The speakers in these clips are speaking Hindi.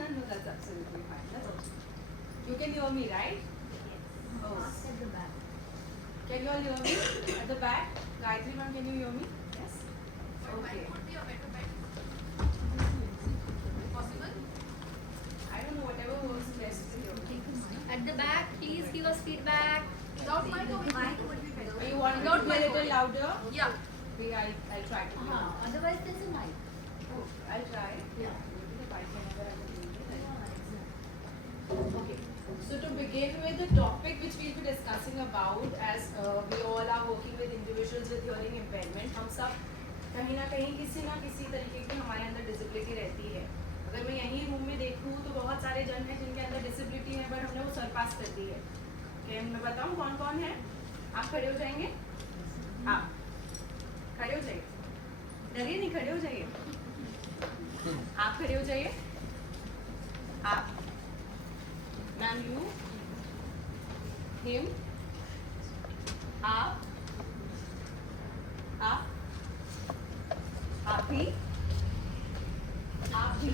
No, that's absolutely fine. That's okay. You can hear me, right? Oh. At the back. Can you all hear me? At the back? Gayatri ma'am, can you hear me? Yes? But Okay. mine would be a better bet. Possible? I don't know, whatever works best for you. At the back, please give us feedback. Without mic or with mic would be better. You want me to Without be a mic little only. louder? Yeah. Okay, I'll try to be. Otherwise, there's a mic. Oh, I'll try. Yeah. Maybe the mic whenever I will need it. Okay. So to begin with, the topic which we'll be discussing about, as we all are working with individuals with hearing impairment, हम सब कहीं ना कहीं किसी ना किसी तरीके की हमारे अंदर डिसेबिलिटी रहती है. अगर मैं यहीं रूम में देखूँ तो बहुत सारे जन हैं जिनके अंदर डिसेबिलिटी है, पर हमने वो सरपास कर दी है. क्या मैं बताऊँ कौन कौन है? आप खड़े हो जाएंगे? आप खड़े हो जाइए. डरिए नहीं, खड़े हो जाइए. आप खड़े हो जाइए. आप मैम, यू, हिम, आप भी, आप भी.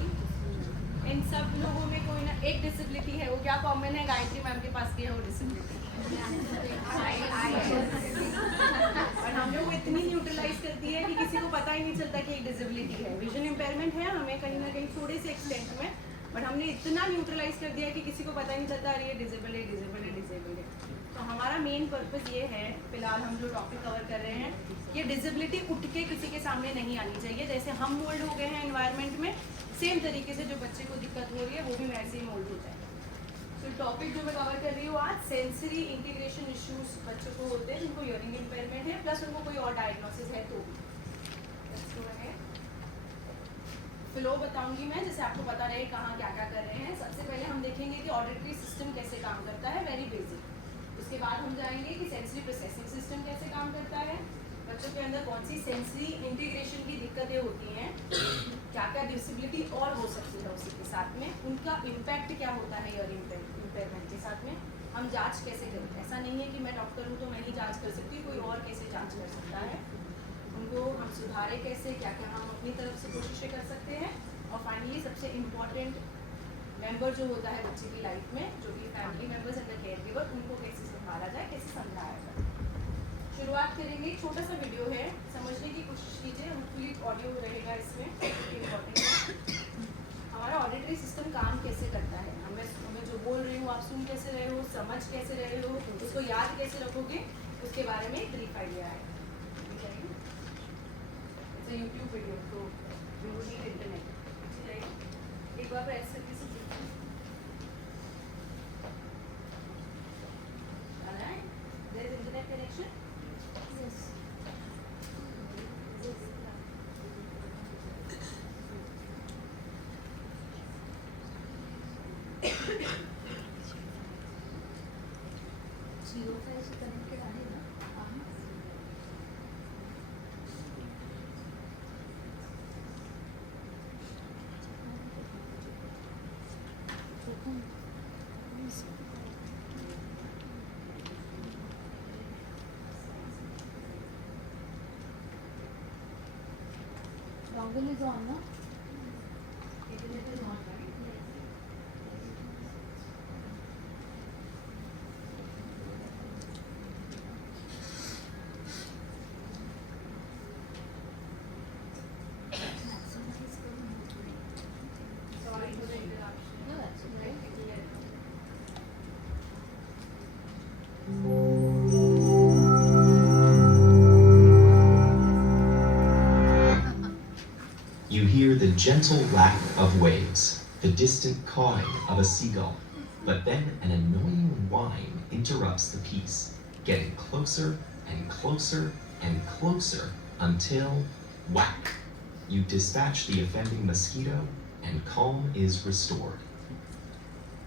इन सब लोगों में कोई ना एक डिसेबिलिटी है. वो क्या कॉमन है? गायत्री मैम के पास भी है वो डिसेबिलिटी. और हम लोग इतनी न्यूट्रलाइज करती है कि किसी को पता ही नहीं चलता कि एक डिसेबिलिटी है. विजन इम्पेयरमेंट है हमें कहीं ना कहीं थोड़े से एक्सटेंट में, बट हमने इतना न्यूट्रलाइज कर दिया कि किसी को पता ही नहीं चलता अरे ये डिसेबल है, डिसेबल है, डिसेबल है. तो हमारा मेन पर्पस ये है, फिलहाल हम जो टॉपिक कवर कर रहे हैं, ये डिसेबिलिटी उठ के किसी के सामने नहीं आनी चाहिए. जैसे हम मोल्ड हो गए हैं एनवायरनमेंट में, सेम तरीके से जो बच्चे को दिक्कत हो रही है वो भी वैसे ही मोल्ड हो जाए. तो टॉपिक जो मैं कवर कर रही हूँ आज, सेंसरी इंटीग्रेशन इश्यूज बच्चों को होते हैं जिनको हियरिंग इम्पेयरमेंट है, प्लस उनको कोई और डायग्नोसिस है तो भी. फ्लो बताऊंगी मैं, जैसे आपको पता रहे कहाँ क्या क्या कर रहे हैं. सबसे पहले हम देखेंगे कि ऑडिटरी सिस्टम कैसे काम करता है, वेरी बेसिक. उसके बाद हम जाएंगे कि सेंसरी प्रोसेसिंग सिस्टम कैसे काम करता है, बच्चों के अंदर कौन सी सेंसरी इंटीग्रेशन की दिक्कतें होती हैं, क्या क्या डिसेबिलिटी और हो सकती है उसी के साथ में, उनका इम्पैक्ट क्या होता है हियरिंग इम्पेयरमेंट के साथ में, हम जांच कैसे करें. ऐसा नहीं है कि मैं डॉक्टर हूँ तो मैं ही जांच कर सकती हूँ, कोई और कैसे जांच कर सकता है, उनको हम सुधारें कैसे, क्या क्या हम अपनी तरफ से कोशिशें कर सकते हैं. और फाइनली सबसे इम्पॉर्टेंट मेंबर जो होता है बच्चे की लाइफ में, जो भी family members and the care giver, उनको कैसे संभाला जाए, कैसे समझाया जाए. शुरुआत करेंगे. एक छोटा सा वीडियो है, समझने की कोशिश कीजिए. होपफुली ऑडियो रहेगा इसमें. इम्पॉर्टेंट है हमारा ऑडिटरी सिस्टम काम कैसे करता है. मैं जो बोल रही हूँ आप सुन कैसे रहे हो, समझ कैसे रहे हो, उसको याद कैसे रखोगे, उसके बारे में एक ब्रीफ आइडिया है. यूट्यूब वीडियो तो यू नीड इंटरनेट. एक बार प्रेस करके से there is internet connection. Yes. Zero five से connected आहे ना? Dongle is on, no? Internet is not right. Sorry for the interruption. No, that's okay. You hear the gentle lap of waves, the distant cawing of a seagull, but then an annoying whine interrupts the peace, getting closer and closer and closer until, whack, you dispatch the offending mosquito and calm is restored.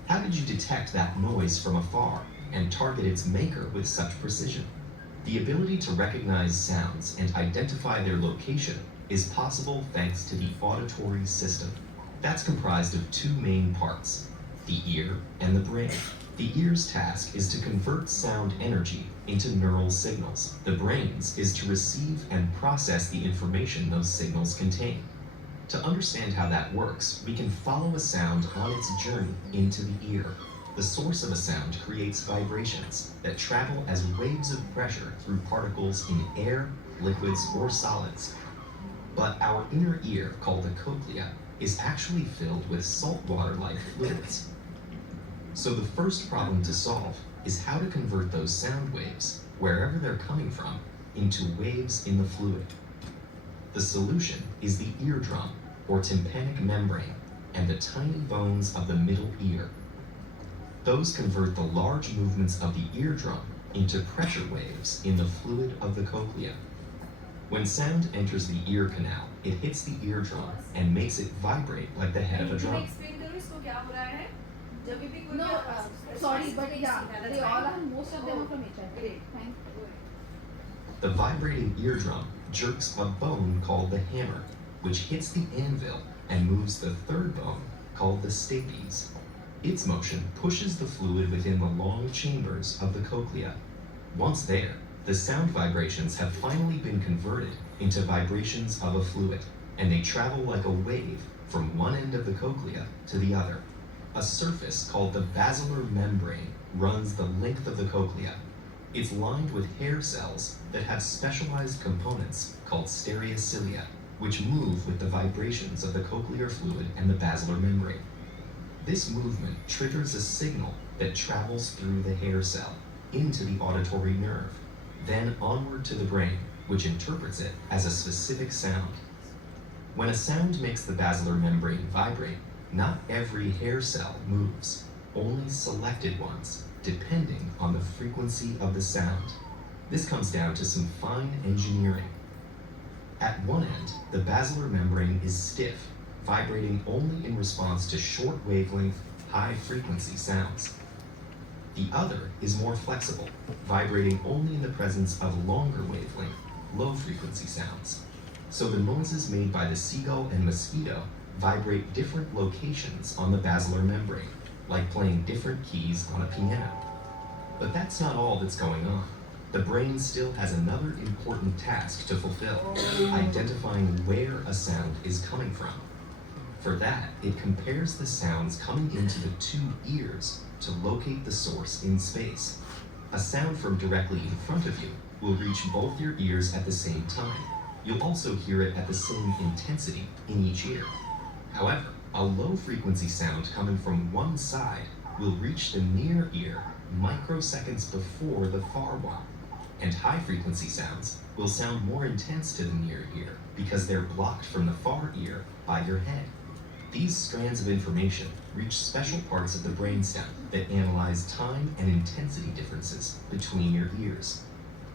How did you detect that noise from afar and target its maker with such precision? The ability to recognize sounds and identify their location is possible thanks to the auditory system. That's comprised of two main parts, the ear and the brain. The ear's task is to convert sound energy into neural signals. The brain's is to receive and process the information those signals contain. To understand how that works, we can follow a sound on its journey into the ear. The source of a sound creates vibrations that travel as waves of pressure through particles in air, liquids, or solids. But our inner ear, called the cochlea, is actually filled with saltwater-like fluids. So the first problem to solve is how to convert those sound waves, wherever they're coming from, into waves in the fluid. The solution is the eardrum, or tympanic membrane, and the tiny bones of the middle ear. Those convert the large movements of the eardrum into pressure waves in the fluid of the cochlea. When sound enters the ear canal, it hits the eardrum and makes it vibrate like the head of a मैं drum. explain करूँ इसको क्या हो रहा है? जब भी कोई No, sorry, but yeah, that's they fine. all are, most of them are from HR. Great. Thank you. The vibrating eardrum jerks a bone called the hammer, which hits the anvil and moves the third bone called the stapes. Its motion pushes the fluid within the long chambers of the cochlea. Once there, the sound vibrations have finally been converted into vibrations of a fluid, and they travel like a wave from one end of the cochlea to the other. A surface called the basilar membrane runs the length of the cochlea. It's lined with hair cells that have specialized components called stereocilia, which move with the vibrations of the cochlear fluid and the basilar membrane. This movement triggers a signal that travels through the hair cell into the auditory nerve, then onward to the brain, which interprets it as a specific sound. When a sound makes the basilar membrane vibrate, not every hair cell moves, only selected ones, depending on the frequency of the sound. This comes down to some fine engineering. At one end, the basilar membrane is stiff, vibrating only in response to short wavelength, high frequency sounds. The other is more flexible, vibrating only in the presence of longer wavelength, low frequency sounds. So the noises made by the seagull and mosquito vibrate different locations on the basilar membrane, like playing different keys on a piano. But that's not all that's going on. The brain still has another important task to fulfill, identifying where a sound is coming from. For that, it compares the sounds coming into the two ears to locate the source in space. A sound from directly in front of you will reach both your ears at the same time. You'll also hear it at the same intensity in each ear. However, a low frequency sound coming from one side will reach the near ear microseconds before the far one. And high frequency sounds will sound more intense to the near ear because they're blocked from the far ear by your head. These strands of information reach special parts of the brainstem that analyze time and intensity differences between your ears.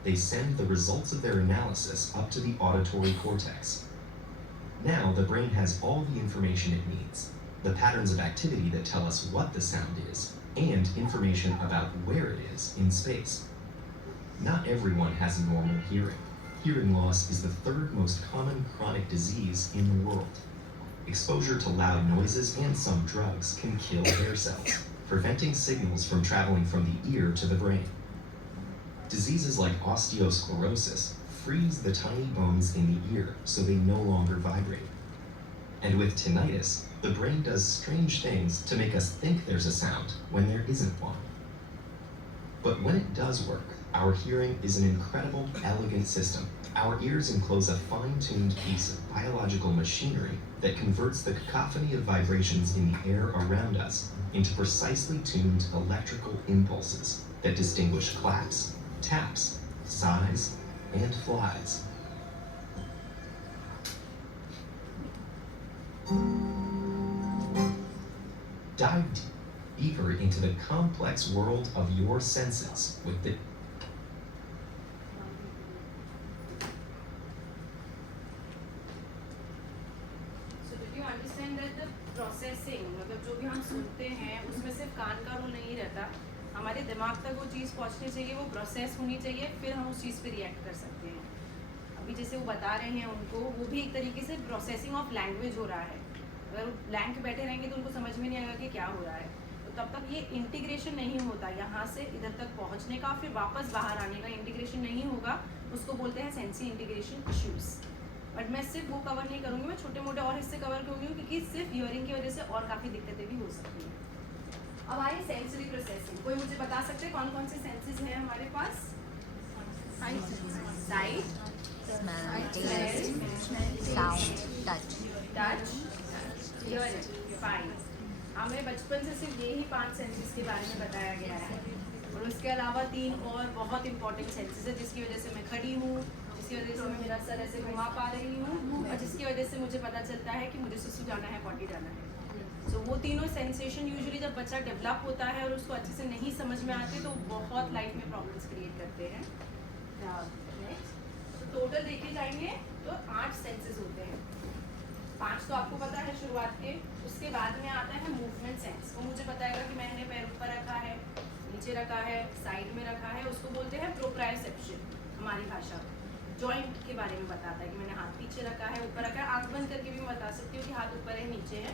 They send the results of their analysis up to the auditory cortex. Now the brain has all the information it needs, the patterns of activity that tell us what the sound is, and information about where it is in space. Not everyone has normal hearing. Hearing loss is the third most common chronic disease in the world. Exposure to loud noises and some drugs can kill hair cells, preventing signals from traveling from the ear to the brain. Diseases like osteosclerosis freeze the tiny bones in the ear so they no longer vibrate. And with tinnitus, the brain does strange things to make us think there's a sound when there isn't one. But when it does work, our hearing is an incredible, elegant system. Our ears enclose a fine-tuned piece of biological machinery that converts the cacophony of vibrations in the air around us into precisely tuned electrical impulses that distinguish claps, taps, sighs, and flies. Dive deeper into the complex world of your senses with the So did you understand that the processing, मतलब जो भी हम सुनते हैं उसमें सिर्फ कान का रोल नहीं रहता, हमारे दिमाग तक वो चीज़ पहुंचनी चाहिए, वो प्रोसेस होनी चाहिए, फिर हम उस चीज़ पे रिएक्ट कर सकते हैं. अभी जैसे वो बता रहे हैं उनको, वो भी एक तरीके से प्रोसेसिंग ऑफ लैंग्वेज हो रहा है. अगर वो ब्लैंक बैठे रहेंगे तो उनको समझ में नहीं आएगा कि क्या हो रहा है. तो तब तक ये इंटीग्रेशन नहीं होता, यहाँ से इधर तक पहुँचने का फिर वापस बाहर आने का इंटीग्रेशन नहीं होगा. उसको बोलते हैं सेंसरी इंटीग्रेशन इश्यूज़. बट मैं सिर्फ वो कवर नहीं करूँगी, मैं छोटे मोटे और हिस्से कवर करूँगी, क्योंकि सिर्फ हियरिंग की वजह से और काफ़ी दिक्कतें भी हो सकती हैं। अब आइए सेंसरी प्रोसेसिंग। कोई मुझे बता सकते हैं कौन कौन से सेंसेस हैं हमारे पास? Sight, smell, taste, sound, touch. Touch, hearing, fine. हमें बचपन से सिर्फ यही 5 सेंसेस के बारे में बताया गया है, और उसके अलावा 3 और बहुत इंपॉर्टेंट सेंसेस है, जिसकी वजह से मैं खड़ी हूँ, जिसकी वजह से मैं मेरा सर ऐसे घुमा पा रही हूँ, और जिसकी वजह से मुझे पता चलता है कि मुझे सुसु जाना है, पॉटी जाना है। सो वो तीनों सेंसेशन यूजुअली जब बच्चा डेवलप होता है और उसको अच्छे से नहीं समझ में आते, तो बहुत लाइफ में प्रॉब्लम्स क्रिएट करते हैं। नेक्स्ट, तो टोटल देखे जाएंगे तो 8 सेंसेस होते हैं। 5 तो आपको पता है शुरुआत के। उसके बाद में आता है मूवमेंट सेंस। वो मुझे बताएगा कि मैंने पैर ऊपर रखा है, नीचे रखा है, साइड में रखा है, उसको बोलते हैं प्रोप्रायोसेप्शन हमारी भाषा में। जॉइंट के बारे में बताता है कि मैंने हाथ पीछे रखा है, ऊपर रखा है। आंख बंद करके भी मैं बता सकती हूँ कि हाथ ऊपर है, नीचे है।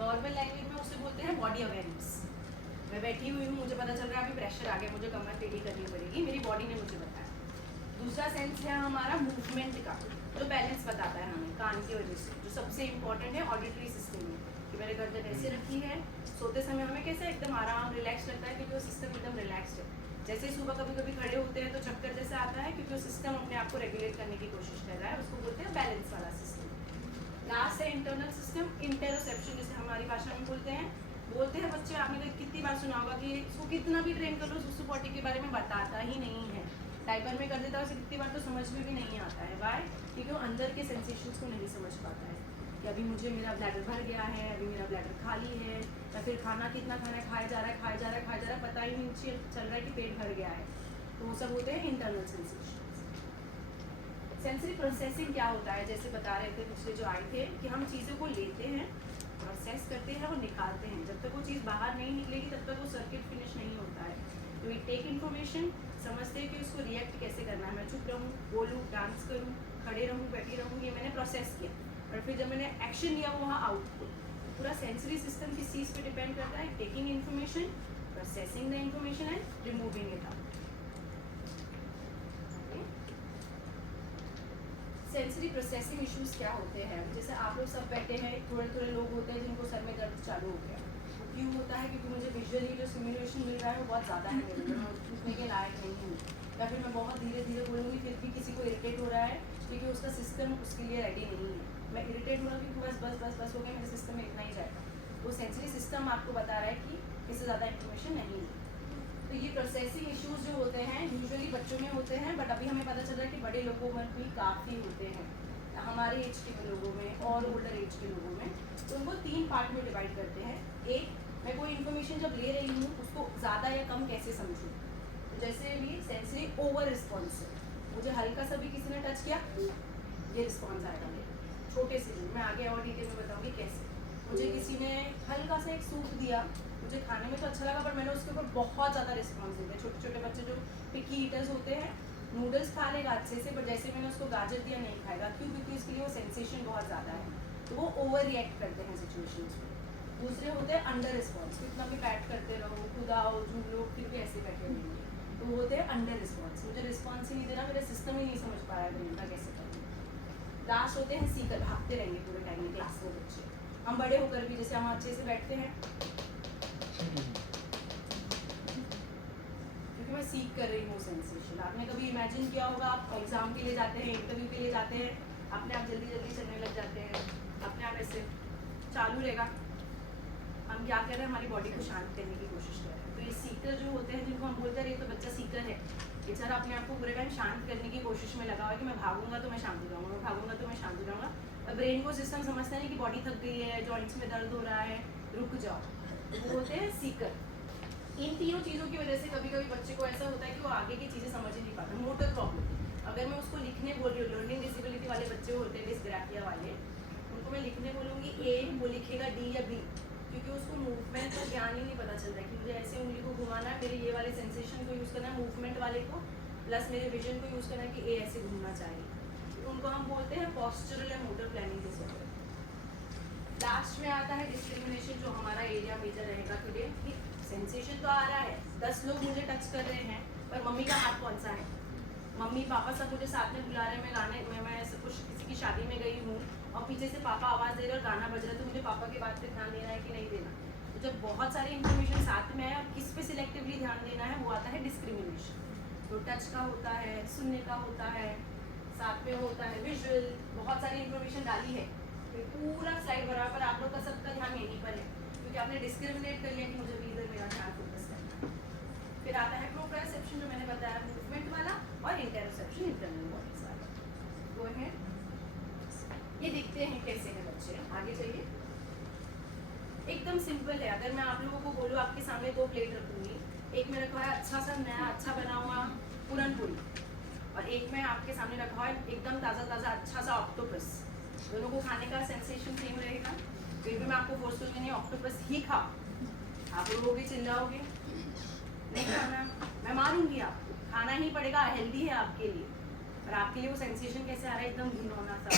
नॉर्मल लैंग्वेज में उसे बोलते हैं बॉडी अवेयरनेस। मैं बैठी हुई हूँ, मुझे पता चल रहा है अभी प्रेशर आ गया, मुझे कमर टेढ़ी करनी पड़ेगी, मेरी बॉडी ने मुझे बताया। दूसरा सेंस है हमारा मूवमेंट का, जो बैलेंस बताता है हमें कान की वजह से, जो सबसे इंपॉर्टेंट है ऑडिटरी सिस्टम में, कि मैंने गर्दन ऐसे रखी है, सोते समय हमें कैसे एकदम आराम रिलैक्स लगता है, क्योंकि वो सिस्टम एकदम रिलैक्स्ड है। जैसे ही सुबह कभी कभी खड़े होते हैं तो चक्कर जैसे आता है, क्योंकि वो सिस्टम अपने आप को रेगुलेट करने की कोशिश कर रहा है, उसको बोलते हैं बैलेंस वाला सिस्टम। लास्ट है इंटरनल सिस्टम, इंटेरोसेप्शन जिसे हमारी भाषा में बोलते हैं बच्चे, आपने कितनी बार सुना होगा कि इसको कितना भी ट्रेन कर लो, सुसु पॉटी के बारे में बताता ही नहीं है। डायपर में कर देता है, उसे कितनी बार तो समझ में भी नहीं आता है। वाई? क्योंकि वो अंदर के सेंसेशंस को नहीं समझ पाता है कि अभी मुझे मेरा ब्लैडर भर गया है, अभी मेरा ब्लैडर खाली है, या फिर खाना कितना खाना खाया जा रहा है, पता ही नहीं चल रहा है कि पेट भर गया है। तो वो सब होते हैं इंटरनल सेंसेशंस। सेंसरी प्रोसेसिंग क्या होता है? जैसे बता रहे थे पिछले जो आए थे कि हम चीज़ों को लेते हैं, प्रोसेस करते हैं और निकालते हैं। जब तक वो चीज़ बाहर नहीं निकलेगी तब तक वो सर्किट फिनिश नहीं होता है। तो वी टेक इन्फॉर्मेशन, समझते हैं कि उसको रिएक्ट कैसे करना है। मैं चुप रहूँ, बोलूँ, डांस करूँ, खड़े रहूँ, बैठी रहूँ, ये मैंने प्रोसेस किया। और फिर जब मैंने एक्शन लिया वो वहाँ आउटपुट। पूरा सेंसरी सिस्टम किस चीज़ पे डिपेंड करता है? Taking information, processing the information and removing it out. Sensory processing issues क्या होते हैं? जैसे आप लोग सब बैठे हैं, थोड़े लोग होते हैं जिनको सर में दर्द चालू हो गया। क्यों होता है? क्योंकि मुझे विजुअली जो स्टिमुलेशन मिल रहा है वो बहुत ज़्यादा है मेरे लिए, मैं उठने के लायक नहीं हूँ, या फिर मैं बहुत धीरे धीरे बोलूँगी फिर भी किसी को इरिटेट हो रहा है, क्योंकि उसका सिस्टम उसके लिए रेडी नहीं है। मैं इरिटेट हो रहा हूँ कि बस हो गया, मेरे सिस्टम में इतना ही जाएगा। तो सेंसरी सिस्टम आपको बता रहा है कि इससे ज़्यादा इन्फॉर्मेशन नहीं है। तो ये प्रोसेसिंग इश्यूज जो होते हैं यूजुअली बच्चों में होते हैं, बट अभी हमें पता चल रहा है कि बड़े लोगों में भी काफ़ी होते हैं, हमारे एज के लोगों में और ओल्डर एज के लोगों में। तो उनको 3 पार्ट में डिवाइड करते हैं। एक, मैं कोई इन्फॉर्मेशन जब ले रही हूँ उसको ज़्यादा या कम कैसे समझूँ। तो जैसे भी सेंसरी ओवर रिस्पॉन्स है, मुझे हल्का सा भी किसी ने टच किया, ये रिस्पॉन्स आएगा मेरे छोटे से भी। मैं आगे और डिटेल में बताऊँगी कैसे। मुझे किसी ने हल्का सा एक सूप दिया, मुझे खाने में तो अच्छा लगा, पर मैंने उसके ऊपर बहुत ज़्यादा रिस्पॉन्स दिया। छोटे छोटे बच्चे जो पिकी ईटर्स होते हैं, नूडल्स खा लेगा अच्छे से, बट जैसे मैंने उसको गाजर दिया नहीं खाएगा। क्यों? क्योंकि उसके लिए वो सेंसेशन बहुत ज़्यादा है, तो वो ओवर रिएक्ट करते हैं सिचुएशंस में। दूसरे होते हैं अंडर रिस्पॉन्स, कितना भी पैट करते रहो, खुदाओ, झूलो, फिर भी ऐसे बैठे रहेंगे, तो वो होते हैं अंडर रिस्पॉन्स। मुझे रिस्पॉन्स ही नहीं देना, मेरा सिस्टम ही नहीं समझ पाया मैं इनका कैसे करूँ। लास्ट होते हैं सीकर, भागते रहेंगे पूरे टाइम में क्लास में बच्चे। हम बड़े होकर भी जैसे हम अच्छे से बैठते हैं, क्योंकि मैं सीख कर रही हूँ सेंसेशन। आपने कभी इमेजिन किया होगा, आप एग्जाम के लिए जाते हैं, इंटरव्यू के लिए जाते हैं, अपने आप जल्दी जल्दी चलने लग जाते हैं, अपने आप ऐसे चालू रहेगा। हम क्या कर रहे हैं? हमारी बॉडी को शांत करने की कोशिश कर रहे हैं। तो ये सीकर जो होते हैं, जिनको हम बोलते हैं ये तो बच्चा सीकर है, बेचारा अपने आप को पूरे टाइम शांत करने की कोशिश में लगा हुआ है कि मैं भागूंगा तो मैं शांत हो जाऊँगा, मैं भागूंगा तो मैं शांत हो जाऊँगा। ब्रेन को सिस्टम समझता नहीं कि बॉडी थक गई है, जॉइंट्स में दर्द हो रहा है, रुक जाओ। वो होते हैं सीकर। इन तीनों चीज़ों की वजह से कभी कभी बच्चे को ऐसा होता है कि वो आगे की चीज़ें समझ ही नहीं पाता। मोटर प्रॉब्लम, अगर मैं उसको लिखने बोल रही हूँ, लर्निंग डिसेबिलिटी वाले बच्चे होते हैं, डिस्ग्राफिया वाले, उनको मैं लिखने बोलूँगी ए, वो लिखेगा डी या बी, क्योंकि उसको मूवमेंट का ज्ञान ही नहीं पता चलता कि मुझे ऐसे उंगली को घुमाना है, मेरे ये वाले सेंसेशन को यूज़ करना है, मूवमेंट वाले को, प्लस मेरे विजन को यूज़ करना है कि ए ऐसे घूमना चाहिए। तो उनको हम बोलते हैं पॉस्चरल या मोटर प्लानिंग डिसऑर्डर। लास्ट में आता है डिस्क्रिमिनेशन, जो हमारा एरिया मेजर रहेगा टुडे। सेंसेशन तो आ रहा है, 10 लोग मुझे टच कर रहे हैं, पर मम्मी का हाथ कौन सा है? मम्मी पापा सब मुझे साथ में बुला रहे हैं, मैं गाने मैं सब कुछ किसी की शादी में गई हूँ और पीछे से पापा आवाज़ दे रहे और गाना बज रहा है, तो मुझे पापा की बात पे ध्यान देना है कि नहीं देना। तो जब बहुत सारी इन्फॉर्मेशन साथ में है और किस पे सिलेक्टिवली ध्यान देना है, वो आता है डिस्क्रिमिनेशन। तो टच का होता है, सुनने का होता है, साथ में होता है विजुअल, बहुत सारी इन्फॉर्मेशन डाली है। तो पूरा स्लाइड बराबर आप लोग का सबका ध्यान यहीं पर है, क्योंकि आपने डिस्क्रिमिनेट कर लिया कि मुझे भी इधर मेरा ध्यान फोकस करना है। फिर आता है प्रोप्रायोसेप्शन, जो मैंने बताया मूवमेंट वाला, और इंटेरोसेप्शन इंटरनल बॉडीज वाला। वो है ये दिखते हैं कैसे हैं बच्चे, आगे चलिए। एकदम सिंपल है। अगर मैं आप लोगों को बोलूँ आपके सामने 2 प्लेट रखूंगी, एक में रखा है अच्छा सा नया अच्छा बना हुआ पूरन पूरी, और एक में आपके सामने रखा है एकदम ताज़ा ताज़ा अच्छा सा ऑक्टोपस। दोनों को खाने का सेंसेशन सेम रहेगा, फिर भी मैं आपको फोर्स करूँगी नहीं ऑक्टोपस ही खाओ, आप रोगे चिल्लाओगे नहीं खाना, मैं मारूंगी आपको, खाना ही पड़ेगा, हेल्दी है आपके लिए। और आपके लिए वो सेंसेशन कैसे आ रहा है, एकदम घिनौना सा,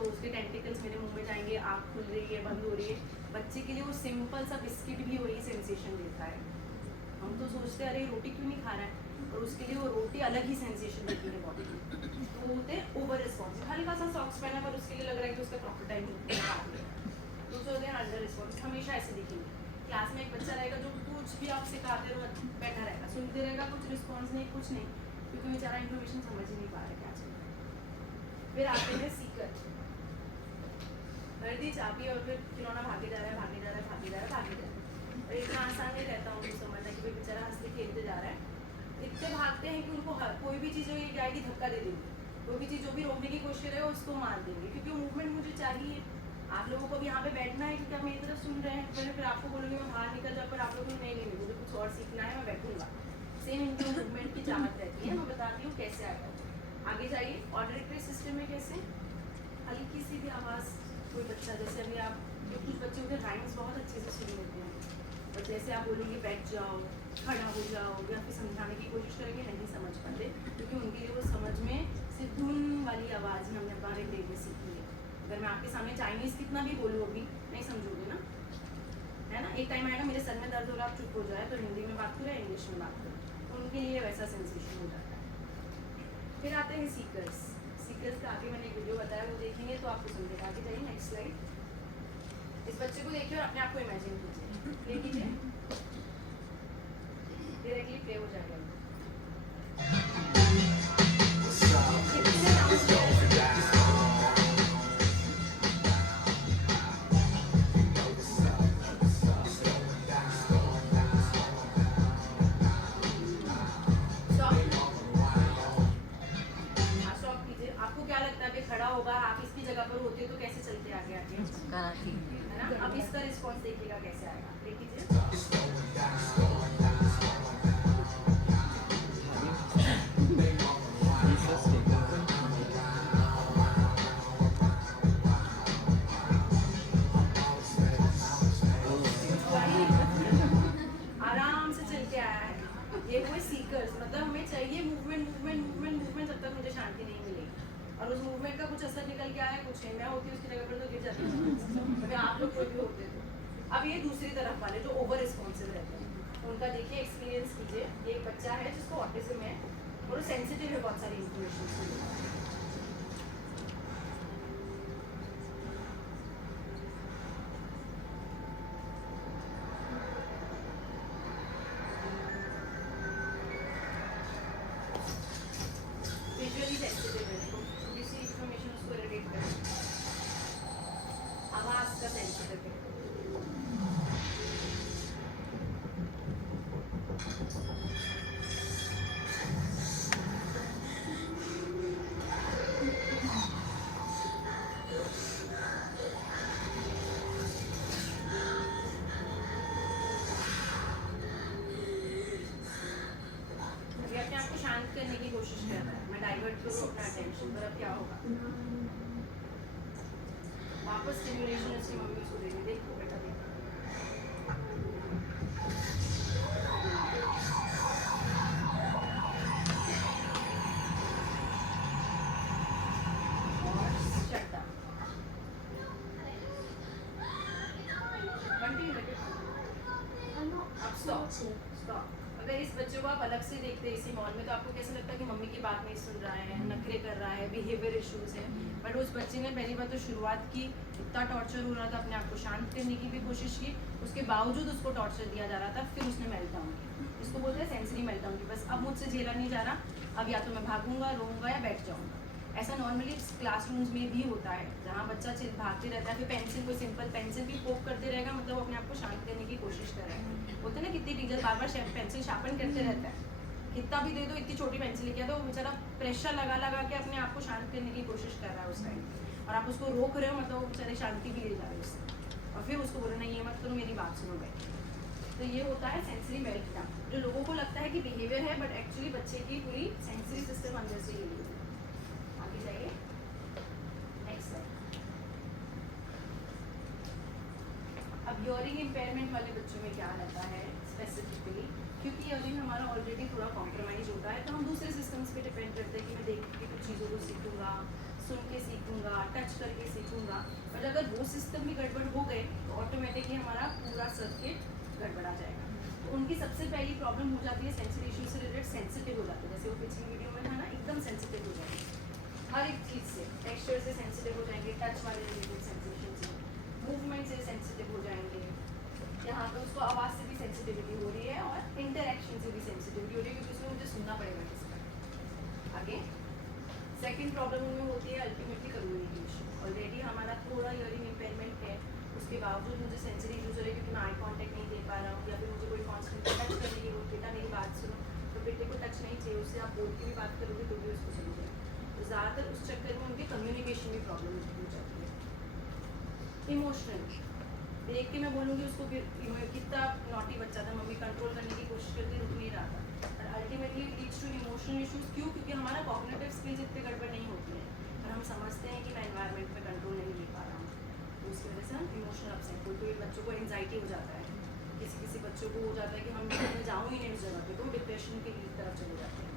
उसके टेंटिकल्स मेरे मुंह में जाएंगे, आँख खुल रही है बंद हो रही है। बच्चे के लिए वो सिंपल सा बिस्किट भी वही सेंसेशन देता है। हम तो सोचते हैं अरे रोटी क्यों नहीं खा रहा है, और उसके लिए वो रोटी अलग ही सेंसेशन देती है बॉडी में। तो वो होते हैं ओवर रिस्पॉन्सिव, हल्का सा सॉक्स पहना पर उसके लिए लग रहा है कि उसका प्रॉपर टाइम दूसरे होते हैं अंडर रिस्पॉन्सिव, हमेशा ऐसे दिखेंगे। क्लास में एक बच्चा रहेगा जो कुछ भी आप सिखाते रहो बैठा रहेगा, सुनते रहेगा, कुछ रिस्पॉन्स नहीं, कुछ नहीं, क्योंकि बेचारा इन्फॉर्मेशन समझ ही नहीं पा रहा है क्या चल रहा है। फिर आते हैं सीकर, हर दी चाबी और फिर खिलौना भागे जा रहा है, भागे जा रहा है, भागे जा रहा है, भागे जा रहा है। और इतना आसान नहीं रहता उनको समझना कि भाई बेचारा हंसते खेलते जा रहा है। इतने भागते हैं कि उनको कोई भी चीज़ हो ये क्या आएगी धक्का दे देंगे, कोई भी चीज़ जो भी रोकने की कोशिश करे उसको मार देंगे, क्योंकि मूवमेंट मुझे चाहिए। आप लोगों को भी यहाँ पे बैठना है क्योंकि आप मेरी तरफ सुन रहे हैं, फिर आपको बोलूँगी मैं बाहर निकल जाऊँ, पर आप लोगों को नहीं मुझे कुछ और सीखना है, मैं बैठूंगा। सेम इनकी मूवमेंट की चाहत रहती है, मैं बताती हूँ कैसे आएगा। आगे जाइए, ऑडिटरी सिस्टम में कैसे हल्की सी भी आवाज़, कोई बच्चा जैसे अभी आप कुछ बच्चे उधर राइम्स बहुत अच्छे से सुन लेते हैं, और जैसे आप बोलेंगे बैठ जाओ, खड़ा हो जाओ, या फिर समझाने की कोशिश करेंगे नहीं समझ पाते, क्योंकि उनके लिए वो समझ में सिर्फ धुन वाली आवाज़ ही हमने हमारे ग्रेड में सीखी है। अगर मैं आपके सामने चाइनीज़ कितना भी बोलूँ अभी नहीं समझोगे ना, है ना। एक टाइम आएगा मेरे सर में दर्द हो रहा आप चुप हो जाए, तो हिंदी में बात करो या इंग्लिश में बात करो, तो उनके लिए वैसा सेंसेशन हो जाता है। फिर आते हैं सीकर्स। सीकर्स का आगे मैंने एक वीडियो बताया, वो देखेंगे तो आपको समझेगा। आगे जाइए, नेक्स्ट स्लाइड। इस बच्चे को देखिए और अपने आप को इमेजिन कीजिए, प्ले कीजिए, डायरेक्टली प्ले हो जाएगा। आपको क्या लगता है कि खड़ा होगा, आप इसकी जगह पर होते तो कैसे चलते आगे आगे, है ना। अब इसका रिस्पॉन्स देखिएगा कैसे आएगा, देखिए। आराम से चल के आया है, ये हुए सीकर्स। मतलब हमें चाहिए मूवमेंट मूवमेंट मूवमेंट मूवमेंट, जब तक मुझे शांति नहीं मिलेगी। और उस मूवमेंट का कुछ असर निकल के आया कुछ नहीं, मैं होती उसकी जगह पर तो गिर जाती हूँ, अगर आप लोग कोई भी होते तो। अब ये दूसरी तरफ वाले जो ओवर रिस्पॉन्सिव रहते हैं, उनका देखिए एक्सपीरियंस कीजिए। ये एक बच्चा है जिसको ऑटिज्म है और सेंसिटिव है बहुत सारी इन्फॉर्मेशन। विजुअली सेंसिटिव है, तो थोड़ी सी इन्फॉर्मेशन उसको रिलेट करें। आवाज़ का सेंसिटिव है, अपने आप को शांत करने की कोशिश कर रहा है, मैं डाइवर्ट करूँ अपना अटेंशन, पर अब क्या होगा, वापस स्टिमुलेशन उसकी मम्मी उसको देगी, देखो बेटा देखो। और shut down. Continue, अब stop. अगर इस बच्चे को आप अलग से देखते हैं इसी मॉल में तो आपको कैसा लगता है कि मम्मी की बात नहीं सुन रहा है, नखरे कर रहा है, बिहेवियर इश्यूज है। बट उस बच्चे ने पहली बार तो शुरुआत की, इतना टॉर्चर हो रहा था, अपने आप को शांत करने की भी कोशिश की, उसके बावजूद उसको टॉर्चर दिया जा रहा था, फिर उसने मेल्टडाउन किया। इसको बोलते हैं सेंसरी मेल्टडाउन की, बस अब मुझसे झेला नहीं जा रहा, अब या तो मैं भागूंगा, रोऊंगा या बैठ जाऊंगा। ऐसा नॉर्मली क्लासरूम्स में भी होता है, जहाँ बच्चा भागते रहता है, फिर पेंसिल को सिंपल पेंसिल भी पोक करते रहेगा, मतलब वो अपने आप को शांत करने की कोशिश कर रहा है। होता है ना कितनी टीचर बार बार पेंसिल शार्पन करते रहता है, कितना भी दे दो, इतनी छोटी पेंसिल लेके तो बेचारा प्रेशर लगा लगा के अपने आप को शांत करने की कोशिश कर रहा है उस टाइम, और आप उसको रोक रहे हो, मतलब वो बेचारे शांति भी ले जा रहे हो उससे, और फिर उसको बोलो नहीं ये मत करो, मेरी बात सुनो भाई। तो ये होता है सेंसरी मेल्टडाउन, जो लोगों को लगता है कि बिहेवियर है, बट एक्चुअली बच्चे की पूरी सेंसरी सिस्टम अंदर से हिली हुई है। आगे जाइए, नेक्स्ट स्लाइड। अब हियरिंग इम्पेयरमेंट वाले बच्चों में क्या रहता है स्पेसिफिकली, क्योंकि हियरिंग हमारा ऑलरेडी थोड़ा कॉम्प्रोमाइज होता है, तो हम दूसरे सिस्टम्स पे डिपेंड करते हैं कि मैं देख के कुछ चीज़ों को सीखूंगा, सुन के सीखूंगा, टच करके सीखूंगा, बट अगर वो सिस्टम भी गड़बड़ हो गए तो ऑटोमेटिकली हमारा पूरा सर्किट गड़बड़ा जाएगा। तो उनकी सबसे पहली प्रॉब्लम हो जाती है सेंसरी इशू से रिलेटेड सेंसिटिव हो जाते हैं, जैसे वो पिछली वीडियो में था ना, एकदम सेंसिटिव हो जाएंगे हर एक चीज़ से, टेक्सचर से सेंसिटिव हो जाएंगे, टच वाले रिलेटेड सेंसेशन से, मूवमेंट से सेंसिटिव हो जाएंगे, यहाँ पे उसको आवाज़ से भी सेंसिटिविटी हो रही है और इंटरेक्शन से भी सेंसिटिविटी हो रही है, क्योंकि उसमें मुझे सुनना पड़ेगा किसका। आगे सेकेंड प्रॉब्लम उनमें होती है अल्टीमेटली कम्युनिकेशन। ऑलरेडी हमारा थोड़ा हियरिंग इम्पेयरमेंट है, उसके बावजूद मुझे सेंसरी इशूज हो रही है क्योंकि मैं आई कॉन्टैक्ट नहीं दे पा रहा हूँ, या फिर मुझे कोई कॉन्स्टेंट टच करने की, बेटा मेरी बात सुनो, तो बेटे को टच नहीं चाहिए, उससे आप बोल के भी बात करोगे तो भी उसको समझे। तो ज़्यादातर उस चक्कर में उनके कम्युनिकेशन में प्रॉब्लम हो जाती है। इमोशनल देख के मैं बोलूँगी उसको कितना नॉटी बच्चा था, मम्मी कंट्रोल करने की कोशिश करती, रुक नहीं रहा था, और ultimately leads to emotional issues. क्यों? क्योंकि हमारा कॉग्निटिव स्किल्स इतने गड़बड़ नहीं होती हैं, और हम समझते हैं कि मैं एनवायरनमेंट में कंट्रोल नहीं ले पा रहा हूँ, तो उसकी वजह से हम इमोशनल अपसेट, कोई बच्चों को एंजाइटी हो जाता है, किसी बच्चों को हो जाता है कि हम मैं जाऊँ ही नहीं उस जगह पे, तो डिप्रेशन की तरफ चले जाते हैं,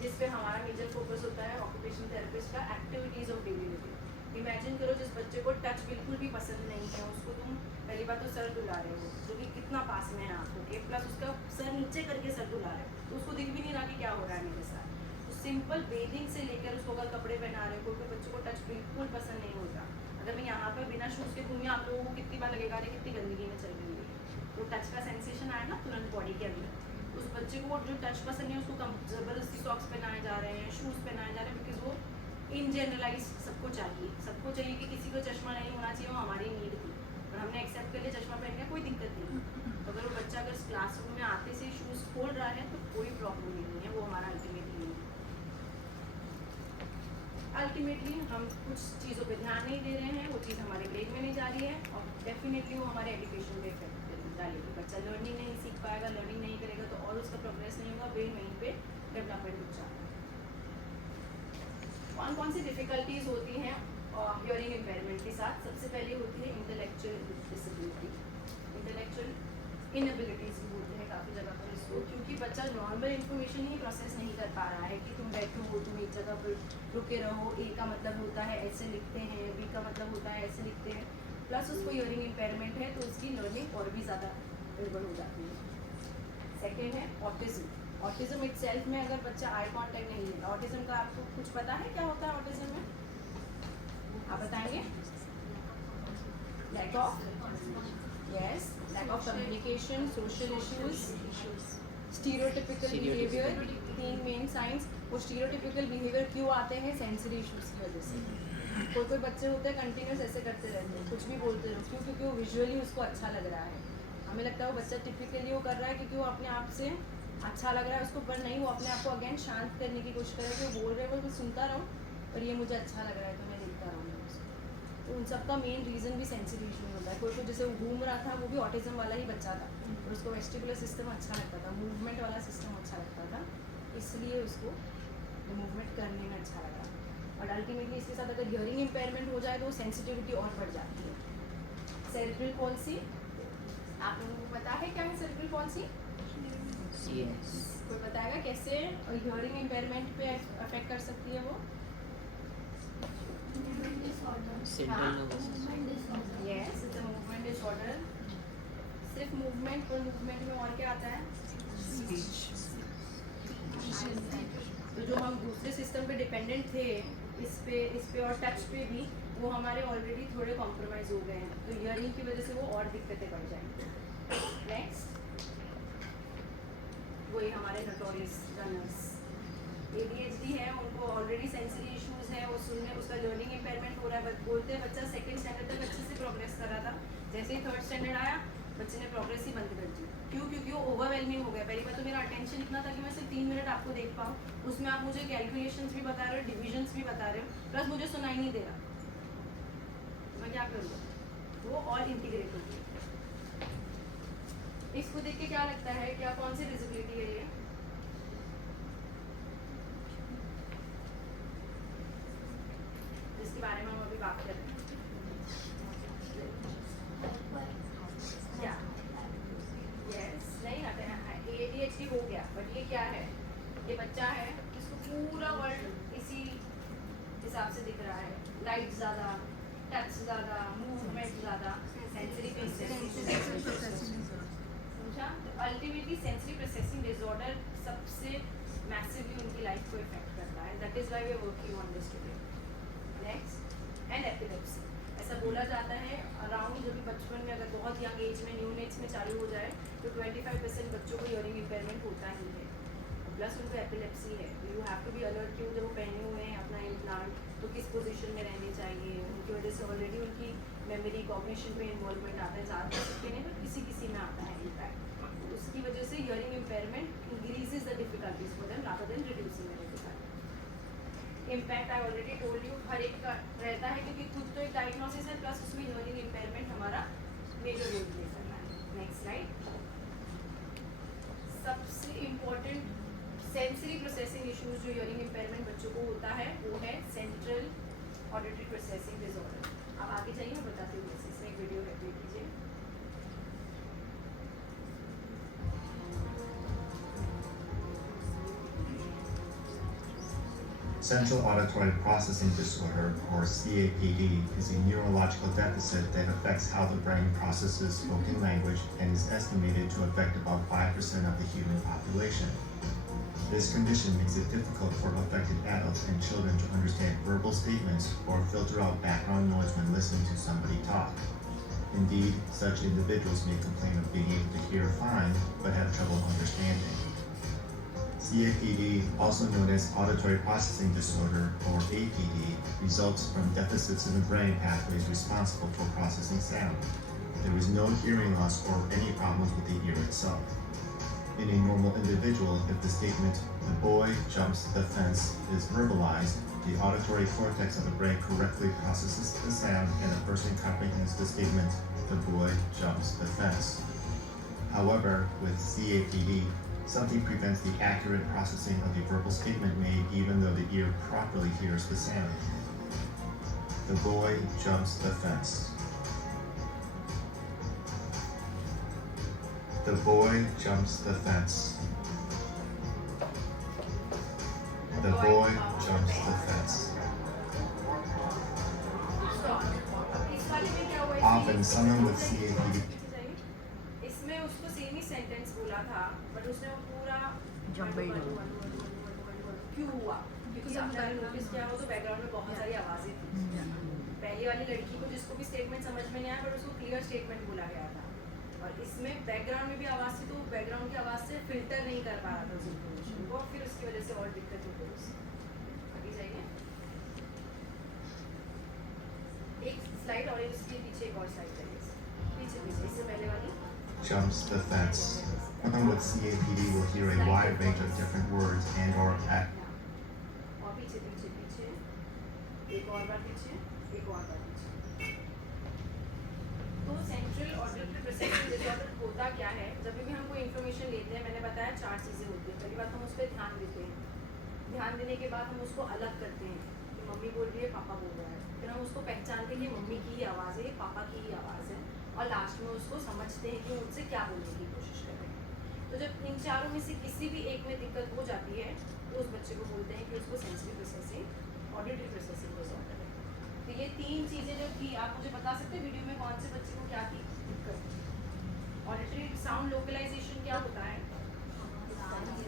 जिस पे हमारा मेजर फोकस होता है ऑक्यूपेशनल थेरेपिस्ट का activities of daily living. Imagine करो जिस बच्चे को टच बिल्कुल भी पसंद नहीं है, उसको तुम पहली बार तो सर दुला रहे हो, जो कि कितना पास में है आंखों के, प्लस उसका सर नीचे करके सर दुला रहे हो, तो उसको दिख भी नहीं रहा कि क्या हो रहा है मेरे साथ। तो सिंपल बेदिंग से लेकर उसको अगर कपड़े पहना रहे हो, कोई बच्चों को टच बिल्कुल पसंद नहीं होता, अगर मैं यहाँ पर बिना शूज़ के घूमी, आप लोगों को कितनी बार लगेगा अरे कितनी गंदगी में चल रही है, तो टच का सेंसेशन आया ना तुरंत बॉडी के अंदर। उस बच्चे को जो टच पसंद नहीं है उसको ज़बरदस्ती सॉक्स पहनाए जा रहे हैं, शूज़ पहनाए जा रहे हैं, बिकॉज वो इन जनरलाइज सबको चाहिए कि किसी को चश्मा नहीं होना चाहिए, वो हमारी नीड थी, और हमने एक्सेप्ट कर लिया चश्मा पहन के कोई दिक्कत नहीं। तो अगर वो बच्चा अगर क्लासरूम में आते से शूज़ खोल रहा है तो कोई प्रॉब्लम नहीं है, वो हमारा अल्टीमेटली हम कुछ चीज़ों पे ध्यान नहीं दे रहे हैं, वो चीज़ हमारे ब्रेन में नहीं जा रही है, और डेफिनेटली वो हमारे एजुकेशन पे इफेक्ट डालेगी। बच्चा लर्निंग नहीं सीख पाएगा, लर्निंग नहीं करेगा तो और उसका प्रोग्रेस नहीं होगा, ब्रेन वहीं पे डेवलपमेंट रुक जाता है। कौन सी डिफ़िकल्टीज होती हैं हियरिंग इम्पेयरमेंट के साथ? सबसे पहले होती है इंटेलेक्चुअल डिसेबिलिटी, इंटेलेक्चुअल इनएबिलिटीज भी बोलते हैं काफ़ी जगह पर इसको, क्योंकि बच्चा नॉर्मल इन्फॉर्मेशन ही प्रोसेस नहीं कर पा रहा है कि तुम बैठो हो, तुम एक जगह पर रुके रहो, ए का मतलब होता है ऐसे लिखते हैं, बी का मतलब होता है ऐसे लिखते हैं, प्लस उसको हियरिंग इम्पेयरमेंट है तो उसकी लर्निंग और भी ज़्यादा गड़बड़ हो जाती है। सेकेंड है ऑटिज्म। ऑटिज्म इटसेल्फ में अगर बच्चा आई कांटेक्ट नहीं लेता, ऑटिज्म का आपको कुछ पता है क्या होता है ऑटिज्म में? आप बताएंगे? Lack of communication, social issues, stereotypical behaviour, तीन मेन साइंस। वो स्टीरियोटिपिकल बिहेवियर क्यों आते हैं? सेंसरी इश्यूज की वजह से। कोई बच्चे होते हैं कंटिन्यूस ऐसे करते रहते हैं, कुछ भी बोलते रहो, क्यों? क्योंकि वो विजुअली उसको अच्छा लग रहा है, हमें लगता है वो बच्चा टिपिकली वो कर रहा है क्योंकि वो अपने आप से अच्छा लग रहा है उसको, पर नहीं, वो अपने आप को अगेन शांत करने की कोशिश कर रहा है कि वो बोल रहे हैं वो सुनता रहूँ पर ये मुझे अच्छा लग रहा है तो मैं देखता रहूँगा उसको। तो उन सब का मेन रीज़न भी सेंसिटिव इशू होता है। कोई जैसे वो घूम रहा था, वो भी ऑटिज्म वाला ही बच्चा था और उसको वेस्टिबुलर सिस्टम अच्छा लगता था, मूवमेंट वाला सिस्टम अच्छा लगता था, इसलिए उसको मूवमेंट करने में अच्छा लगा। और अल्टीमेटली इसके साथ अगर हियरिंग इम्पेयरमेंट हो जाए तो सेंसिटिविटी और बढ़ जाती है। सेरेब्रल पॉल्सी, आप लोगों को पता है क्या है सेरेब्रल पॉल्सी? कोई बताएगा कैसे हियरिंग इम्पेयरमेंट पे अफेक्ट कर सकती है वो? Yes, it's a movement disorder. सिर्फ मूवमेंट, और मूवमेंट में और क्या आता है? तो जो हम दूसरे सिस्टम पे डिपेंडेंट थे, इस पे और टच पे भी, वो हमारे ऑलरेडी थोड़े कॉम्प्रोमाइज़ हो गए हैं, तो हियरिंग की वजह से वो और दिक्कतें बढ़ जाएंगी। नेक्स्ट, वही हमारे नोटोरियस रनर्स ADHD है, उनको ऑलरेडी सेंसरी इश्यूज है, वो सुनने, उसका लर्निंग इम्पेयरमेंट हो रहा है। बोलते हैं बच्चा सेकंड स्टैंडर्ड तक अच्छे से प्रोग्रेस कर रहा था, जैसे ही थर्ड स्टैंडर्ड आया बच्चे ने प्रोग्रेस ही बंद कर दी। क्यों? क्योंकि वो ओवरवेलमिंग हो गया। पहली बार तो मेरा अटेंशन इतना था कि मैं सिर्फ 3 मिनट आपको देख पाऊँ, उसमें आप मुझे कैलकुलेशंस भी बता रहे हो, डिविजन्स भी बता रहे हो, प्लस मुझे सुनाई नहीं दे रहा, तो मैं क्या करूँगा? वो और इंटीग्रेट हो गई। इसको देख के क्या लगता है, क्या कौन सी डिसेबिलिटी है ये? जिसके बारे में हम अभी बात कर रहे हैं। क्या? यस, नहीं आता है। ADHD हो गया, बट ये क्या है? ये बच्चा है जिसको पूरा वर्ल्ड इसी हिसाब से दिख रहा है। लाइट ज़्यादा, टच ज़्यादा, मूवमेंट ज़्यादा, सेंसरी प्रोसेसिंग, समझा? तो अल्टीमेटली सेंसरी प्रोसेसिंग डिसऑर्डर सबसे मैसिवली उनकी लाइफ को इफेक्ट करता है। That is why we are working on this today. Next, and epilepsy. ऐसा बोला जाता है अराउंड जब भी बचपन में, अगर बहुत यंग एज में, न्यू एज में चालू हो जाए, तो 25% बच्चों को हियरिंग इम्पेयरमेंट होता ही है, प्लस उनको एपिलेप्सी है। तो you have to be alert कि जब वो पहने हुए हैं अपना इम्प्लांट, तो किस पोजीशन में रहने चाहिए। उनकी वजह से ऑलरेडी उनकी मेमोरी, कॉग्निशन में इन्वॉल्वमेंट आता है, ज़्यादा सबके नहीं, बट किसी में आता है इम्पैक्ट। तो उसकी वजह से hearing impairment increases the difficulties for them rather than reducing the difficulty. Impact I already told you, हर एक का रहता है, क्योंकि खुद तो एक डायग्नोसिस है, प्लस उसमें हियरिंग इम्पेयरमेंट हमारा मेजर रोल प्ले कर रहा है। Next slide. सबसे इम्पोर्टेंट सेंसरी प्रोसेसिंग इश्यूज जो हियरिंग इम्पेयरमेंट बच्चों को होता है, वो है सेंट्रल ऑडिटरी प्रोसेसिंग डिसऑर्डर। अब आगे जाइए, मैं बताती हूँ कैसे। इसमें एक वीडियो है, देख लीजिए। Central Auditory Processing Disorder, or CAPD, is a neurological deficit that affects how the brain processes spoken language and is estimated to affect about 5% of the human population. This condition makes it difficult for affected adults and children to understand verbal statements or filter out background noise when listening to somebody talk. Indeed, such individuals may complain of being able to hear fine, but have trouble understanding. CAPD, also known as Auditory Processing Disorder, or APD, results from deficits in the brain pathways responsible for processing sound. There is no hearing loss or any problems with the ear itself. In a normal individual, if the statement, "the boy jumps the fence," is verbalized, the auditory cortex of the brain correctly processes the sound and a person comprehends the statement, "the boy jumps the fence." However, with CAPD, something prevents the accurate processing of the verbal statement made even though the ear properly hears the sound. The boy jumps the fence. The boy jumps the fence. The boy jumps the fence. इस वाले में क्या हुआ? Often, someone with CAPD इसमें उसको सेम ही सेंटेंस बोला था, बट उसने वो पूरा Jumbled. क्यों हुआ? क्योंकि आपने नोटिस किया हो तो बैकग्राउंड में बहुत सारी आवाजें थी। पहली वाली लड़की को जिसको भी स्टेटमेंट समझ में नहीं आया, बट उसको क्लियर स्टेटमेंट बोला गया था, और इसमें बैकग्राउंड में भी आवाज़ थी, तो बैकग्राउंड की आवाज़ से फिल्टर नहीं कर पा रहा था उस इन्फॉर्मेशन को, फिर उसकी वजह से और दिक्कत हो गई। आगे जाइए, एक स्लाइड और इसके पीछे एक और स्लाइड चाहिए, पीछे इससे पहले वाली। jumps the fence. Someone with CAPD will hear a wide range of different words and/or और पीछे पीछे पीछे, एक और बार पीछे, एक और बार पीछे। तो सेंट्रल ऑडिटरी प्रोसेसिंग डिसऑर्डर होता क्या है? जब भी हम कोई इन्फॉर्मेशन लेते हैं, मैंने बताया 4 चीज़ें होती हैं। पहली बात, हम उस पर ध्यान देते हैं, ध्यान देने के बाद हम उसको अलग करते हैं कि मम्मी बोल रही है, पापा बोल रहा है, फिर हम उसको पहचानते हैं कि मम्मी की ही आवाज़ है, पापा की ही आवाज़ है, और लास्ट में उसको समझते हैं कि मुझसे क्या बोलने की कोशिश कर रहे हैं। तो जब इन चारों में से किसी भी एक में दिक्कत हो जाती है, तो उस बच्चे को बोलते हैं कि उसको sensory processing auditory processing disorder है। तो ये 3 चीज़ें जो थी, आप मुझे बता सकते हैं वीडियो में कौन से बच्चे को क्या थी दिक्कत? ऑडिटरी साउंड लोकलाइजेशन क्या होता है?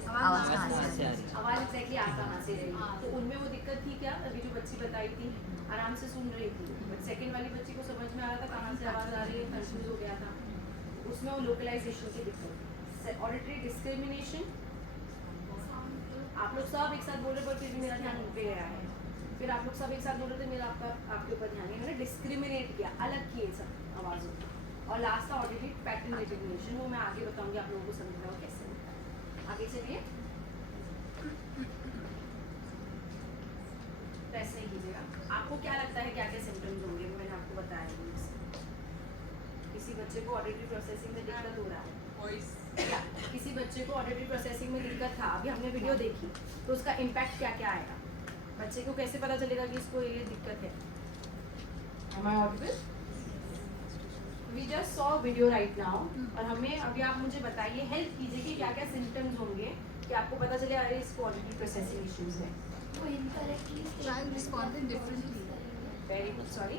आवाज़ कहाँ से आ रही है? आवाज़ एग्जैक्टली आ कहाँ से रही है? तो उनमें वो दिक्कत थी क्या? अभी जो बच्ची बताई थी आराम से सुन रही थी, बट सेकंड वाली बच्ची को समझ में आ रहा था कहाँ से आवाज़ आ रही है, कंफ्यूज हो गया था, उसमें वो लोकलाइजेशन की दिक्कत थी। ऑडिटरी डिस्क्रिमिनेशन, आप लोग सब एक साथ बोल रहे पर फिर भी मेरा ध्यान उन पे गया है, फिर आप लोग सब एक साथ बोल रहे थे मेरा आपके ऊपर ध्यान नहीं, मैंने डिस्क्रिमिनेट किया, अलग किए सब आवाज़ों को। और लास्ट था ऑडिटरी पैटर्न रिकग्निशन, वो मैं आगे बताऊंगी आप लोगों को समझना वो कैसे होता है। आगे चलिए, प्रेस नहीं कीजिएगा। आपको क्या लगता है क्या क्या सिम्टम्स होंगे? वो मैंने आपको बताया है। किसी बच्चे को ऑडिटरी प्रोसेसिंग में दिक्कत हो रहा है, क्या किसी बच्चे को ऑडिटरी प्रोसेसिंग में दिक्कत था, अभी हमने वीडियो देखी तो उसका इम्पैक्ट क्या क्या आएगा? बच्चे को कैसे पता चलेगा कि इसको ये दिक्कत है? Am I audible? We just saw video right now, और हमें अभी आप मुझे बताइए, हेल्प कीजिए कि क्या क्या सिम्टम्स होंगे कि आपको पता चले अरे इसको ऑडिटरी प्रोसेसिंग इश्यूज है। Child responded differently. Very good, sorry.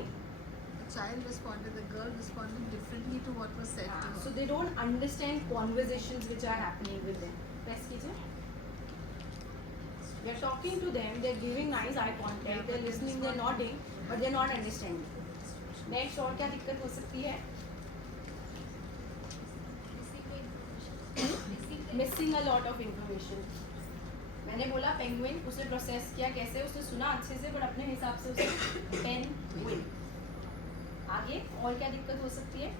The child responded, the girl responded differently to what was said to her. So they don't understand conversations which are happening with them. Press कीजिए। They're talking to them, they're giving nice eye contact, they're listening, they're nodding, but they're not understanding. Next, और क्या दिक्कत हो सकती है? Missing a lot of information. मैंने बोला पेंगुइन, उसने प्रोसेस किया कैसे? उसने सुना अच्छे से पर अपने हिसाब से उसे पेंगुइन। आगे और क्या दिक्कत हो सकती है?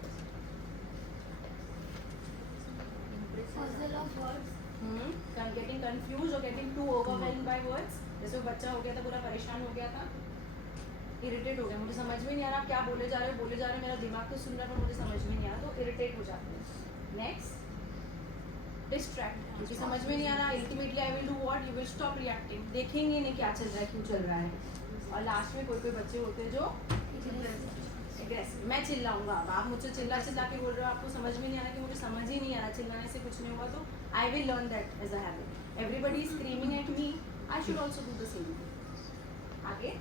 Getting confused or getting too overwhelmed by words. जैसे वो बच्चा हो गया था, पूरा परेशान हो गया था, इरिटेट हो गया, मुझे समझ में नहीं आ रहा क्या बोले जा रहे हो, मेरा दिमाग तो सुन रहा है पर मुझे समझ में नहीं आ रहा, तो इरिटेट हो जाते हैं। नेक्स्ट, डिस्ट्रैक्ट, क्योंकि समझ में नहीं आ रहा, ultimately I will do what, you will stop reacting, देखेंगे नहीं क्या चल रहा है, क्यों चल रहा है। और लास्ट में कोई कोई बच्चे होते हैं जो एग्रेसिव, मैं चिल्लाऊंगा, अब आप मुझसे चिल्ला के बोल रहे हो, आपको समझ में नहीं आ रहा कि मुझे समझ ही नहीं आ रहा, चिल्लाने से कुछ नहीं होगा, तो I will learn that as a habit. Everybody is screaming at me, I should also do the same. आगे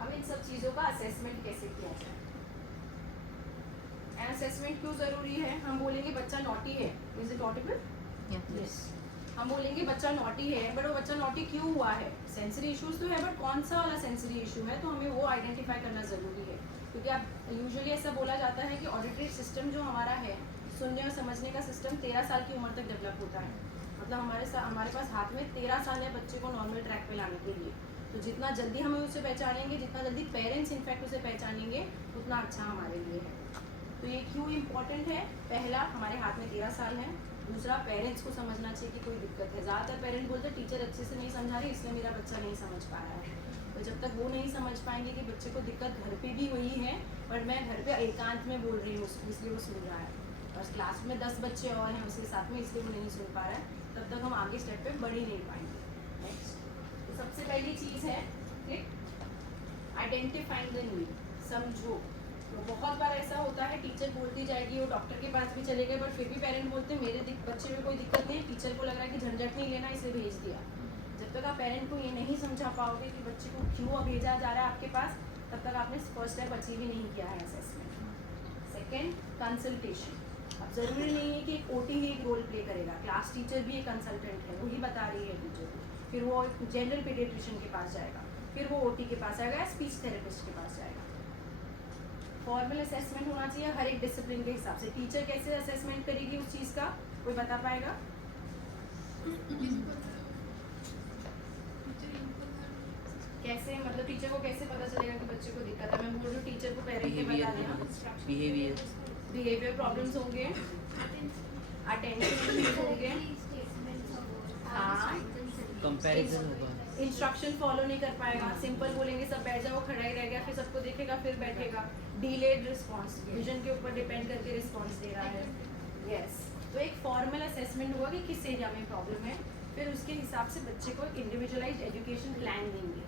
अब इन सब चीज़ों का असेसमेंट कैसे किया जाए? असेसमेंट क्यों ज़रूरी है? हम बोलेंगे बच्चा नॉटी है, इज इट ऑडिबल? यस। हम बोलेंगे बच्चा नॉटी है, बट वो बच्चा नॉटी क्यों हुआ है? सेंसरी इश्यूज तो है, बट कौन सा वाला सेंसरी इशू है, तो हमें वो आइडेंटिफाई करना ज़रूरी है, क्योंकि अब यूजुअली ऐसा बोला जाता है कि ऑडिटरी सिस्टम जो हमारा है, सुनने और समझने का सिस्टम 13 साल की उम्र तक डेवलप होता है। मतलब हमारे पास हाथ में 13 साल है बच्चे को नॉर्मल ट्रैक पे लाने के लिए, तो जितना जल्दी हमें उसे पहचानेंगे, जितना जल्दी पेरेंट्स इनफैक्ट उसे पहचानेंगे, उतना अच्छा हमारे लिए है। तो ये क्यों इम्पोर्टेंट है? पहला, हमारे हाथ में 13 साल है। दूसरा, पेरेंट्स को समझना चाहिए कि कोई दिक्कत है। ज़्यादातर पेरेंट्स बोलते हैं टीचर अच्छे से नहीं समझा रही, इसलिए मेरा बच्चा नहीं समझ पा रहा है। तो जब तक वो नहीं समझ पाएंगे कि बच्चे को दिक्कत घर पे भी हुई है, पर मैं घर पे एकांत में बोल रही हूँ इसलिए वो सुन रहा है, और क्लास में 10 बच्चे और हैं उसके साथ में, इसलिए वो नहीं सुन पा रहा है, तब तक हम आगे स्टेप पे बढ़ ही नहीं पाएंगे। नेक्स्ट, तो सबसे पहली चीज़ है आइडेंटिफाइंग द नीड। समझो, तो बहुत बार ऐसा होता है टीचर बोलती जाएगी, वो डॉक्टर के पास भी चले गए, बट फिर भी पेरेंट बोलते हैं मेरे बच्चे में कोई दिक्कत नहीं है, टीचर को लग रहा है कि झंझट नहीं लेना, इसे भेज दिया। जब तक आप पेरेंट को ये नहीं समझा पाओगे कि बच्चे को क्यों भेजा जा रहा है आपके पास, तब तक आपने फर्स्ट स्टेप अचीव ही नहीं किया है असेसमेंट। Second, consultation. अब ज़रूरी नहीं है कि एक ओटी ही एक रोल प्ले करेगा, क्लास टीचर भी एक कंसल्टेंट है, वही बता रही है टीचर को, फिर वो जनरल पीडियाट्रिशियन के पास जाएगा, फिर वो ओटी के पास जाएगा या स्पीच थेरेपिस्ट के पास जाएगा। फॉर्मल असेसमेंट होना चाहिए हर एक डिसिप्लिन के हिसाब से। टीचर कैसे असेसमेंट करेगी उस चीज़ का, कोई बता पाएगा? कैसे, मतलब टीचर को कैसे पता चलेगा कि बच्चे को दिक्कत है? मैं बोल रही हूँ टीचर को पेरेंट के बता देना, बिहेवियर प्रॉब्लम्स होंगे, अटेंशन होंगे, हाँ, कंपैरिजन होगा, इंस्ट्रक्शन फॉलो नहीं कर पाएगा, सिंपल बोलेंगे सब बैठ जाओ, खड़ा ही रह गया, फिर सबको देखेगा फिर बैठेगा, डिलेड रिस्पॉन्स, विजन के ऊपर डिपेंड करके रिस्पॉन्स दे रहा है। यस, तो एक फॉर्मल असेसमेंट हुआ कि किस एरिया में प्रॉब्लम है, फिर उसके हिसाब से बच्चे को एक इंडिविजुअलाइज्ड एजुकेशन प्लान देंगे,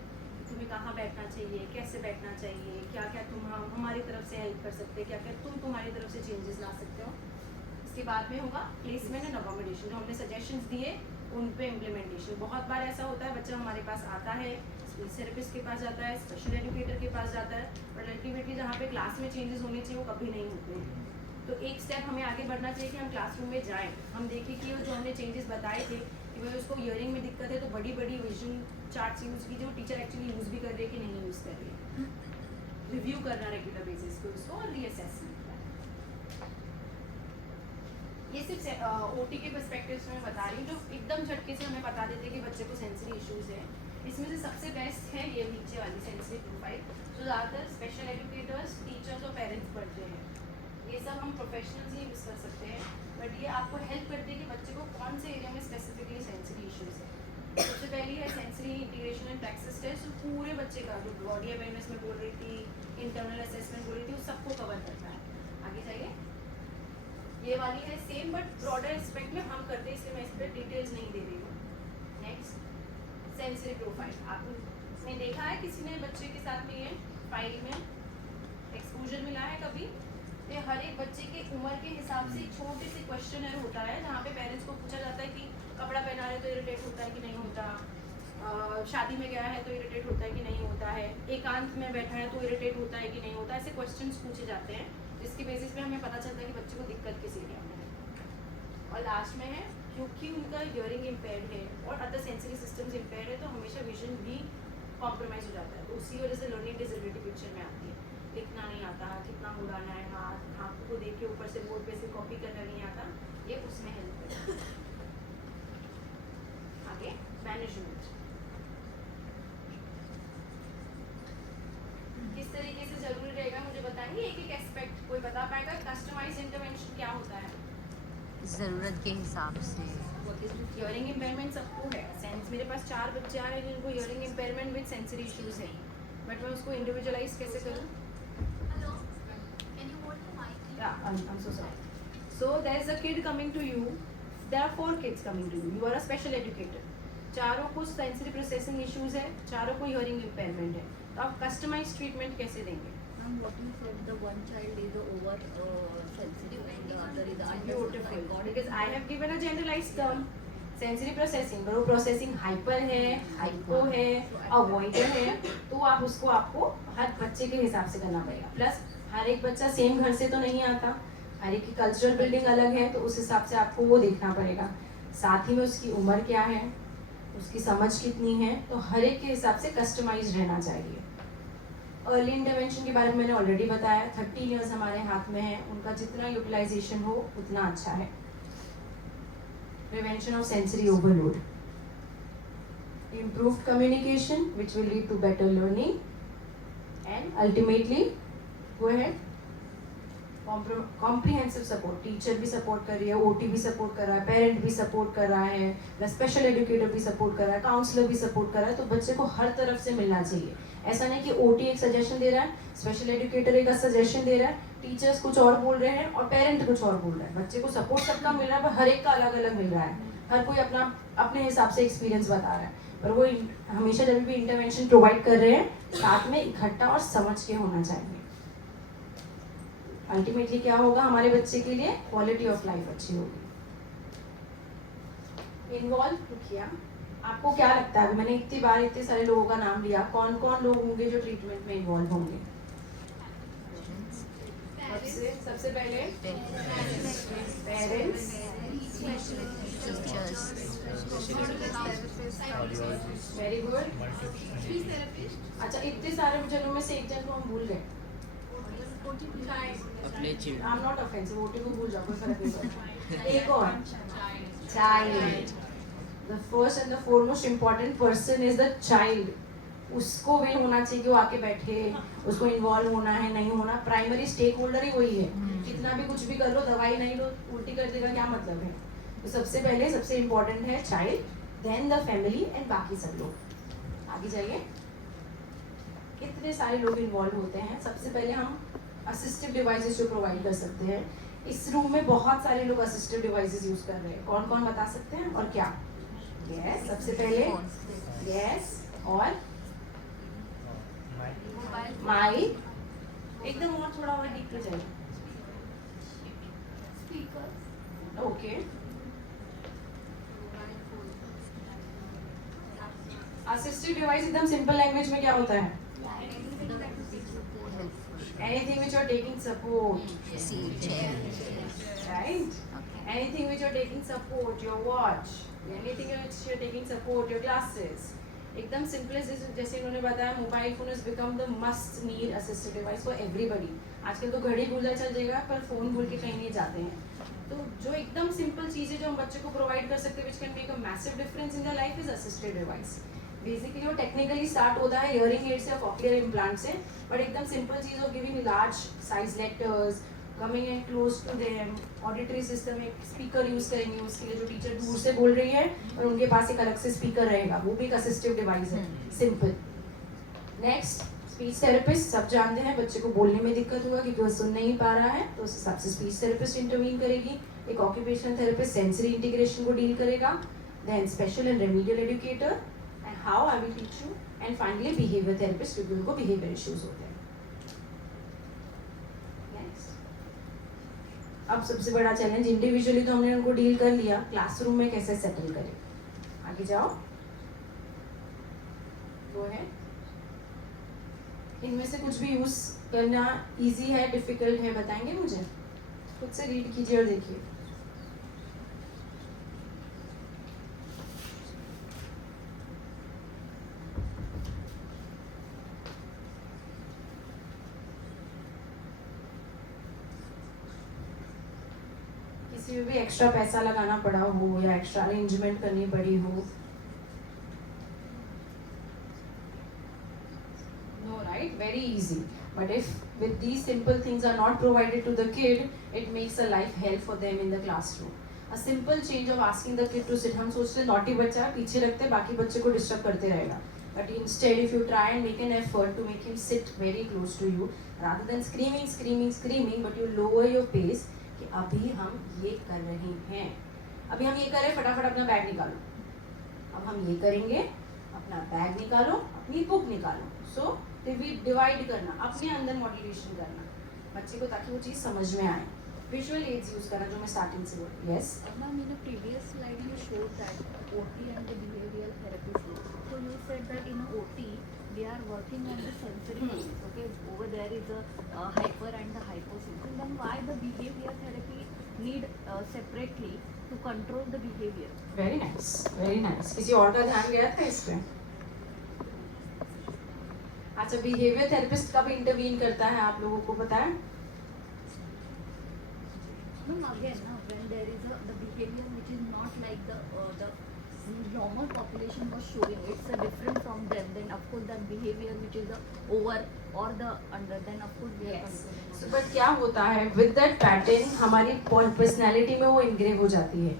तुम्हें कहाँ बैठना चाहिए, कैसे बैठना चाहिए, क्या क्या तुम हमारी तरफ से हेल्प कर सकते हैं, क्या क्या तुम तुम्हारी तरफ से चेंजेस ला सकते हो। इसके बाद में होगा प्लेसमेंट एंड अकोमोडेशन, जो हमने सजेशंस दिए उन पे इम्प्लीमेंटेशन। बहुत बार ऐसा होता है बच्चा हमारे पास आता है, स्पीच थेरेपिस्ट के पास जाता है, स्पेशल एजुकेटर के पास जाता है, बट अल्टीमेटली जहाँ पे क्लास में चेंजेस होने चाहिए वो कभी नहीं होते हैं। तो एक स्टेप हमें आगे बढ़ना चाहिए कि हम क्लासरूम में जाएं, हम देखें कि वो जो हमने चेंजेस बताए थे कि भाई उसको हियरिंग में दिक्कत है तो बड़ी बड़ी विजन चार्ट्स यूज़ कीजिए, वो टीचर एक्चुअली यूज़ भी कर रही है कि नहीं यूज़ कर रही है, रिव्यू करना रेगुलर बेसिस पे उसको और रीअसेसमेंट। ये सिर्फ ओटी के पर्सपेक्टिव से मैं बता रही हूँ जो एकदम झटके से हमें बता देते हैं कि बच्चे को सेंसरी इश्यूज़ है। इसमें से सबसे बेस्ट है ये नीचे वाली सेंसरी प्रोफाइल, जो ज़्यादातर स्पेशल एजुकेटर्स, टीचर्स और पेरेंट्स पढ़ते हैं। ये सब हम प्रोफेशनल्स ही यूज़ कर सकते हैं, बट ये आपको हेल्प करती है कि बच्चे को कौन से एरिया में स्पेसिफिकली सेंसरी इश्यूज़ है। सबसे पहली है sensory integration and practice test, जो पूरे बच्चे का जो बॉडी अवेयरनेस में बोल रही थी, इंटरनल असेसमेंट बोल रही थी, उस सबको कवर करता है। आगे जाइए, ये वाली है सेम बट ब्रॉडर एस्पेक्ट में हम करते हैं, इसलिए मैं इस पर डिटेल्स नहीं दे रही हूँ। Next, sensory profile. आपने देखा है किसी ने बच्चे के साथ में ये फाइल में एक्सपोजर मिला है कभी? ये हर एक बच्चे के उम्र के हिसाब से छोटे से क्वेश्चनर होता है जहाँ पे पेरेंट्स को पूछा जाता है कि कपड़ा पहना रहे तो इरिटेट होता है कि नहीं होता, शादी में गया है तो इरिटेट होता है कि नहीं होता है, एकांत में बैठा है तो इरिटेट होता है कि नहीं होता। ऐसे क्वेश्चंस पूछे जाते हैं जिसकी बेसिस पे हमें पता चलता है कि बच्चे को दिक्कत किस एरिया में है। और लास्ट में है क्योंकि उनका हियरिंग इम्पेयर्ड है और अदर सेंसरी सिस्टम्स इम्पेयर्ड है तो हमेशा विजन भी कॉम्प्रोमाइज़ हो जाता है, तो उसी वजह से लर्निंग डिसेबिलिटी पिक्चर में आती है। लिखना नहीं आता, कितना उड़ाना है हाथ को देख के ऊपर से बोर्ड पे से कॉपी करना नहीं आता, ये उसमें हेल्प करता है। आगे मैनेजमेंट किस तरीके से जरूरी रहेगा मुझे बताएंगे, एक एक एस्पेक्ट कोई बता पाएगा? कस्टमाइज्ड इंटरवेंशन क्या होता है? ज़रूरत के हिसाब से। हियरिंग इम्पेयरमेंट सबको है। सेंस मेरे पास 4 बच्चे आ रहे हैं जिनको hearing impairment with sensory issues है, बट मैं उसको इंडिविजुअलाइज कैसे करूँ? Hello. Can you hold the mic? Yeah, I'm so sorry. So there is a kid coming to you. There are 4 kids coming to you. You are a special educator. चारों को सेंसरी प्रोसेसिंग इश्यूज है, चारों को हियरिंग इम्पेयरमेंट है, तो आप कस्टमाइज ट्रीटमेंट कैसे देंगे? What you said, the one child is over sensitive and the other is Beautiful, because I have given a generalized term. Sensory processing, अगर वो प्रोसेसिंग हाइपर है, हाइपो है, अवॉइडर है, तो आप उसको आपको हर बच्चे के हिसाब से करना पड़ेगा। प्लस हर एक बच्चा सेम घर से तो नहीं आता, हर एक की कल्चरल बिल्डिंग अलग है, तो उस हिसाब से आपको वो देखना पड़ेगा। साथ ही में उसकी उम्र क्या है, उसकी समझ कितनी है, तो हर एक के हिसाब से कस्टमाइज रहना चाहिए। अर्ली इंटरवेंशन के बारे में मैंने ऑलरेडी बताया, 30 ईयर्स हमारे हाथ में है, उनका जितना यूटिलाइजेशन हो उतना अच्छा है। Prevention of sensory overload. Improved communication, which will lead to better learning, and ultimately, go ahead. Comprehensive support. Teacher भी support कर रही है, OT भी support कर रहा है, parent भी support कर रहा है, special educator भी support कर रहा है, counselor भी support कर रहा है, तो बच्चे को हर तरफ से मिलना चाहिए। ऐसा नहीं कि OT एक सजेशन दे रहा है, स्पेशल एजुकेटर एक सजेशन दे रहा है, टीचर्स कुछ और बोल रहे हैं और पेरेंट कुछ और बोल रहा है। बच्चे को सपोर्ट सबका मिल रहा है, पर हर एक का अलग अलग मिल रहा है, हर कोई अपना अपने हिसाब से एक्सपीरियंस बता रहा है, पर वो हमेशा जब भी इंटरवेंशन प्रोवाइड कर रहे हैं साथ में इकट्ठा और समझ के होना चाहिए। अल्टीमेटली क्या होगा, हमारे बच्चे के लिए क्वालिटी ऑफ लाइफ अच्छी होगी। इन्वॉल्व किया, आपको क्या लगता है, मैंने इतनी बार इतने सारे लोगों का नाम लिया, कौन कौन लोग होंगे जो ट्रीटमेंट में इन्वॉल्व होंगे? सबसे पहले पेरेंट्स, टीचर्स, वेरी गुड। अच्छा, इतने सारे जनों में से एक जन को हम भूल गए। अपने chilled I am not offensive, OT को भूल जाओ, कोई फर्क नहीं पड़ता। एक और, child. The first and the foremost important person is the child. उसको भी होना चाहिए कि वो आके बैठे, उसको इन्वॉल्व होना है, नहीं होना, प्राइमरी स्टेक होल्डर ही वही है। कितना भी कुछ भी कर लो, दवाई नहीं लो, उल्टी कर देगा, क्या मतलब है? तो सबसे पहले सबसे इम्पोर्टेंट है child, then the family and बाकी सब लोग। आगे जाइए, कितने सारे लोग इन्वॉल्व होते हैं। सबसे पहले हम असिस्टिव डिवाइसेस जो प्रोवाइड कर सकते हैं, इस रूम में बहुत सारे लोग असिस्टिव डिवाइसेस यूज कर रहे हैं, कौन कौन बता सकते हैं और क्या? यस, सबसे पहले यस, और माइक, एकदम और थोड़ा और डीप पे जाइए। ओके, असिस्टिव डिवाइस एकदम सिंपल लैंग्वेज में क्या होता है? Anything which you are taking support, right? Anything which you are taking support, your watch, anything which you are taking support, your glasses. एकदम सिंपलेस्ट जैसे इन्होंने बताया, mobile phone is become the must need assistive device for everybody. आजकल तो घड़ी भूला चल जाएगा पर फोन भूल के कहीं नहीं जाते हैं. तो जो एकदम सिंपल चीज़ें जो हम बच्चे को प्रोवाइड कर सकते हैं which can make a massive difference in the life is assistive device. Basically वो टेक्निकली स्टार्ट होता है हियरिंग एड से और कॉक्लियर इम्प्लांट से, बट एकदम सिंपल चीज़ of giving large size letters, coming and close to them. Auditory system एक स्पीकर यूज करेंगे उसके लिए, जो टीचर दूर से बोल रही है और उनके पास एक अलग से स्पीकर रहेगा, वो भी एक असिस्टिव डिवाइस है. सिंपल. Next, speech therapist. सब जानते हैं बच्चे को बोलने में दिक्कत हुआ क्योंकि वो सुन नहीं पा रहा है, तो उस हिसाब से स्पीच थेरेपिस्ट इंटरवीन करेगी. एक ऑक्यूपेशनल थेरेपिस्ट सेंसरी इंटीग्रेशन को डील करेगा. Then special and remedial educator, and how I will teach you. And finally behaviour therapist, क्योंकि उनको बिहेवियर इश्यूज होते हैं. अब सबसे बड़ा चैलेंज, इंडिविजुअली तो हमने उनको डील कर लिया, क्लासरूम में कैसे सेटल करें. आगे जाओ. वो है इनमें से कुछ भी यूज करना इजी है, डिफिकल्ट है, बताएंगे मुझे? खुद से रीड कीजिए और देखिए. किसी में भी एक्स्ट्रा पैसा लगाना पड़ा हो या एक्स्ट्रा अरेंजमेंट करनी पड़ी हो. No, right? Very easy. But if with these simple things are not provided to the kid, it makes a life hell for them in the classroom. A simple change of asking the kid to sit. हम सोचते हैं naughty बच्चा है, पीछे रखते हैं, बाकी बच्चे को डिस्टर्ब करते रहेगा. But instead, if you try and make an effort to make him sit very close to you, rather than screaming, but you lower your pace, कि अभी हम ये कर रहे हैं, अभी हम ये कर रहे हैं, फटाफट अपना बैग निकालो. अब हम ये करेंगे, अपना बैग निकालो, अपनी बुक निकालो. सो डिवाइड करना, अपने अंदर मॉड्यूलेशन करना बच्चे को, ताकि वो चीज़ समझ में आए. विजुअल एड्स यूज करना, जो मैं स्टार्टिंग से बोली. Yes Ma'am, in the previous slide you showed that OT and the behavioral therapy. So you said that in OT they are working on the sensory things. Okay, over there is a hyper and the hyposync. Then why the behavior therapy need separately to control the behavior? Very nice, very nice. किसी और का ध्यान गया था इस पे? अच्छा, बिहेवियर थेरेपिस्ट कब इंटरवीन करता है आप लोगों को पता है? No, again, when there is the behavior which is not like the normal population was showing, it's a different from them. Then of course that behavior which is the over or the under, then of course we are controlling. So, but क्या होता है विद दैट पैटर्न, हमारी पर्सनैलिटी में वो इनग्रेव हो जाती है.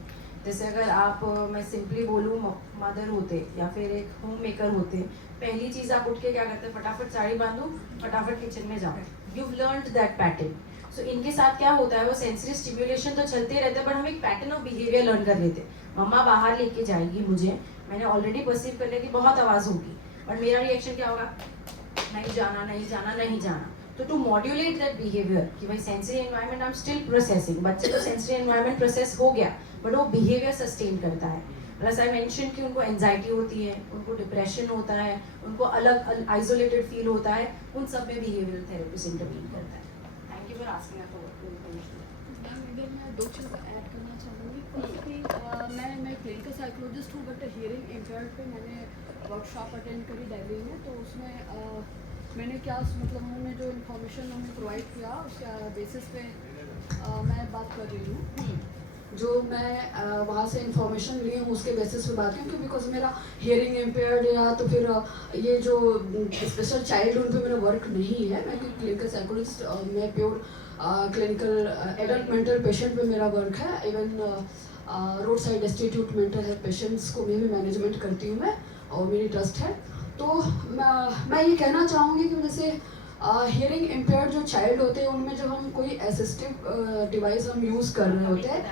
जैसे अगर आप, मैं सिंपली बोलूँ, मदर होते या फिर एक होम मेकर होते, पहली चीज़ आप उठ के क्या करते हैं, फटाफट साड़ी बांधो, फटाफट किचन में जाओ. you've learned that pattern. So इनके साथ क्या होता है, वो सेंसरी स्टिमुलेशन तो चलते रहते हैं, पर हम एक पैटर्न ऑफ बिहेवियर लर्न कर लेते हैं. मम्मा बाहर लेके जाएगी मुझे, मैंने ऑलरेडी परसीव कर लिया कि बहुत आवाज़ होगी, और मेरा रिएक्शन क्या होगा, नहीं जाना नहीं जाना नहीं जाना. तो टू मॉड्यूलेट दैट बिहेवियर कि भाई sensory environment I am still processing, बच्चे तो सेंसरी एनवायरनमेंट प्रोसेस हो गया बट वो बिहेवियर सस्टेन करता है. प्लस आई मेंशन कि उनको एंजाइटी होती है, उनको डिप्रेशन होता है, उनको अलग आइसोलेटेड फील होता है, उन सब में बिहेवियरल थेरेपिस्ट इंटरवीन करता है. Thank you for asking for ma'am, अगर मैं दो चीज़ ऐड करना चाहूँगी. फर्स्टली मैं क्लिनिकल साइकोलॉजिस्ट हूँ, बट हियरिंग इम्पेयर्ड पे मैंने वर्कशॉप अटेंड करी दिल्ली में. तो उसमें मैंने क्या मतलब उन्होंने जो इन्फॉर्मेशन हमें प्रोवाइड किया उसके बेसिस पे मैं बात कर रही हूँ. जो मैं वहाँ से इन्फॉर्मेशन ली हूँ उसके बेसिस पे बात की, बिकॉज मेरा हियरिंग इम्पेयर्ड या तो फिर ये जो स्पेशल चाइल्ड उन पे मेरा वर्क नहीं है. मैं क्लिनिकल साइकोलॉजिस्ट, मैं pure clinical adult mental patient पे मेरा वर्क है. Even road side institute mental health patients को मैं भी मैनेजमेंट करती हूँ मैं, और मेरी ट्रस्ट है. तो मैं ये कहना चाहूँगी कि जैसे हियरिंग इम्पेयर्ड जो चाइल्ड होते हैं उनमें जब हम कोई असिस्टिव डिवाइस हम यूज़ कर रहे होते हैं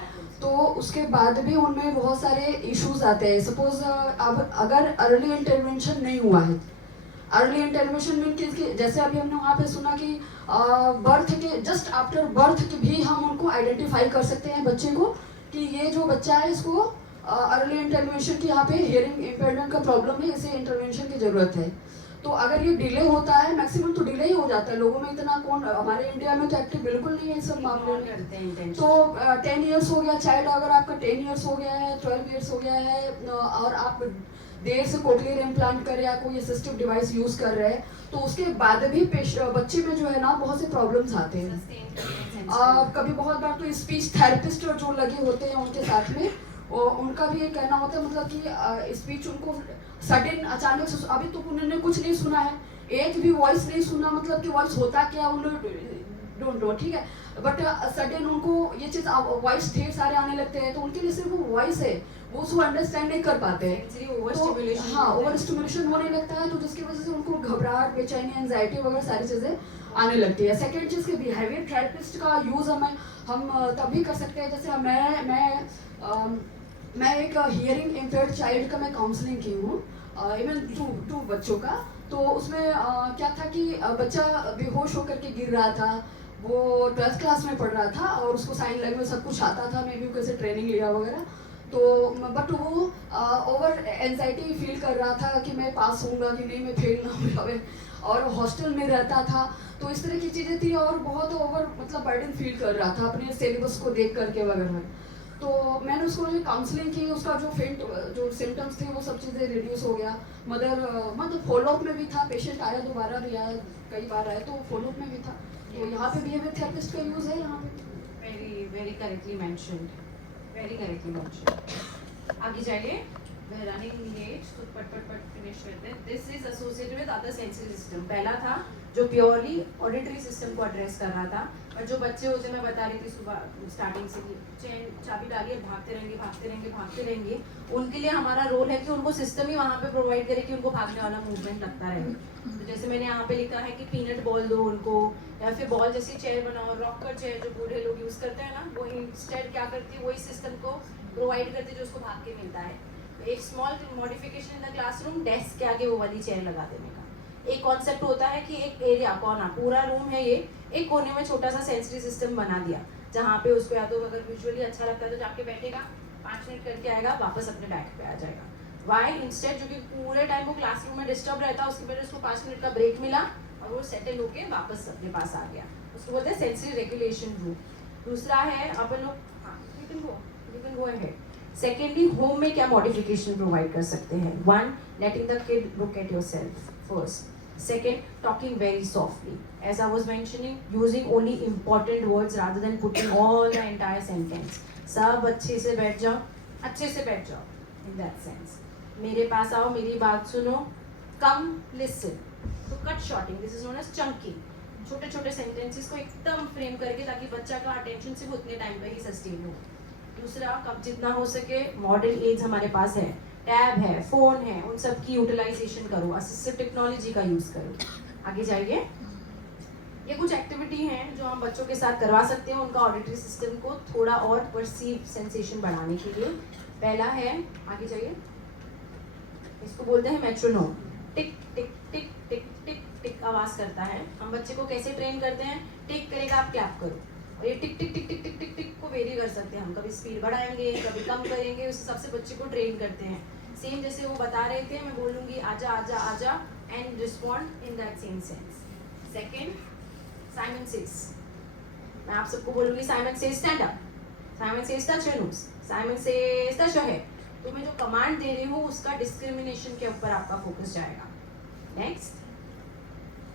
तो उसके बाद भी उनमें बहुत सारे इश्यूज आते हैं. सपोज अब अगर अर्ली इंटरवेंशन नहीं हुआ है, अर्ली इंटरवेंशन मीन कि जैसे अभी हमने वहाँ पे सुना कि बर्थ के जस्ट आफ्टर बर्थ भी हम उनको आइडेंटिफाई कर सकते हैं बच्चे को कि ये जो बच्चा है इसको अर्ली इंटरवेंशन की यहाँ पे हियरिंग इम्पेयरमेंट का प्रॉब्लम है, इसे इंटरवेंशन की ज़रूरत है। तो अगर ये डिले होता है, मैक्सिमम तो डिले ही हो जाता है, लोगों में इतना कौन, हमारे इंडिया में तो एक्टिव बिल्कुल नहीं है इस सब मामले में। तो 10 ईयर्स हो गया चाइल्ड, अगर आपका 10 ईयर्स हो गया है, 12 ईयर्स हो गया है और आप देर से कोक्लियर इम्प्लांट कर या कोई असिस्टिव डिवाइस यूज़ कर रहे हैं, तो उसके बाद भी बच्चे में जो है ना बहुत से प्रॉब्लम्स आते हैं। कभी बहुत बार तो स्पीच थेरेपिस्ट जो लगे होते हैं उनके साथ में, और उनका भी ये कहना होता है मतलब कि स्पीच उनको सडन अचानक से, अभी तो उन्होंने कुछ नहीं सुना है, एक भी वॉइस नहीं सुना, मतलब कि वॉइस होता क्या उन्होंने डोंट नो, ठीक है, बट सडन उनको ये चीज़ वॉइस ढेर सारे आने लगते हैं, तो उनके लिए सिर्फ वो वॉइस है, वो उसको अंडरस्टैंड नहीं कर पाते हैं, तो हाँ ओवर स्टिमुलेशन होने लगता है, तो जिसकी वजह से उनको घबराहट, बेचैनी, एंजाइटी वगैरह सारी चीज़ें आने लगती है। सेकेंड चीज़ के बिहेवियर थेरेपिस्ट का यूज़ हम तभी कर सकते हैं, जैसे मैं एक हियरिंग इम्पेयर्ड चाइल्ड का मैं काउंसलिंग की हूँ, इवन टू बच्चों का। तो उसमें क्या था कि बच्चा बेहोश होकर के गिर रहा था, वो 12th क्लास में पढ़ रहा था और उसको साइन लैंग्वेज सब कुछ आता था, मैं भी कैसे ट्रेनिंग लिया वगैरह, तो बट वो ओवर एंजाइटी फील कर रहा था कि मैं पास होऊंगा कि नहीं, मैं फेल ना हो जाए, और हॉस्टल में रहता था, तो इस तरह की चीज़ें थी और बहुत ओवर मतलब बर्डन फील कर रहा था अपने सिलेबस को देख करके वगैरह। तो मैंने उसको जो काउंसलिंग की, उसका जो सिम्टम्स थे वो सब चीज़ें रिड्यूस हो गया। मतलब फॉलोअप में भी था, पेशेंट आया, दोबारा भी आया, कई बार आया, तो फॉलोअप में भी था। तो यहाँ पे बिहेवियर थेरेपिस्ट का यूज़ है यहाँ पे। Very correctly mentioned, very correctly mentioned. आगे जाइए, वी आर रनिंग लेट, तो पट फिनिश करते हैं। This is associated with other sensory system. पहला था जो प्योरली ऑडिटरी सिस्टम को एड्रेस कर रहा था, और जो बच्चे होते, मैं बता रही थी सुबह स्टार्टिंग से, चेन चाबी डालिए, भागते रहेंगे, उनके लिए हमारा रोल है कि उनको सिस्टम ही वहाँ पे प्रोवाइड करे कि उनको भागने वाला मूवमेंट लगता रहे। तो जैसे मैंने यहाँ पे लिखा है कि पीनट बॉल दो उनको, या फिर बॉल जैसी चेयर बनाओ, रॉकर चेयर जो बूढ़े लोग यूज़ करते हैं ना, वो इंस्टेड क्या करती है, वही सिस्टम को प्रोवाइड करती है जो उसको भाग के मिलता है। तो एक small modification in the classroom, desk के आगे वो वाली चेयर लगा देने का। एक कॉन्सेप्ट होता है कि एक एरिया, कोना, पूरा रूम है ये, एक कोने में छोटा सा सेंसरी सिस्टम बना दिया, जहाँ पे उसको या तो अगर विजुअली अच्छा लगता है तो जाके बैठेगा, 5 मिनट करके आएगा, वापस अपने बैग पे आ जाएगा। वाई इंस्टेड, जो कि पूरे टाइम वो क्लासरूम में डिस्टर्ब रहता है, उसकी वजह से उसको 5 मिनट का ब्रेक मिला और वो सेटल होके वापस अपने पास आ गया, उसको बोलते हैं सेंसरी रेगुलेशन रूम। दूसरा है अपन लोग, हाँ you can go ahead. Secondly, home में क्या मॉडिफिकेशन प्रोवाइड कर सकते हैं? 1, letting the kid look at yourself first. Second, talking very softly. As I was mentioning, using only important words rather than putting all the entire sentence. सब अच्छे से बैठ जाओ in that sense. मेरे पास आओ, मेरी बात सुनो, come listen. तो cut shorting, this is known as chunking. छोटे छोटे sentences को एकदम फ्रेम करके, ताकि बच्चा का अटेंशन सिर्फ उतने टाइम पर ही सस्टेन हो। दूसरा, कब जितना हो सके मॉडर्न एज हमारे पास है, टैब है, फोन है, उन सब की यूटिलाइजेशन करो, असिस्टिव टेक्नोलॉजी का यूज़ करो। आगे जाइए, ये कुछ एक्टिविटी हैं जो हम बच्चों के साथ करवा सकते हैं उनका ऑडिटरी सिस्टम को थोड़ा और परसीव सेंसेशन बढ़ाने के लिए। पहला है, आगे जाइए, इसको बोलते हैं मेट्रोनोम। टिक टिक टिक टिक टिक टिक आवाज़ करता है। हम बच्चे को कैसे ट्रेन करते हैं? टिक करेगा, आप क्लैप करो, और ये टिक टिक टिक टिक टिक टिक टिक को वेरी कर सकते हैं हम, कभी स्पीड बढ़ाएंगे, कभी कम करेंगे, उस हिसाब से बच्चे को ट्रेन करते हैं। सेम जैसे वो बता रहे थे, मैं बोलूँगी आजा आजा आजा, and respond in that same sense. Second, Simon says, मैं आप सबको बोलूँगी Simon says stand up, Simon says touch your nose, Simon says touch your head. तो मैं जो कमांड दे रही हूँ उसका डिस्क्रिमिनेशन के ऊपर आपका फोकस जाएगा। Next,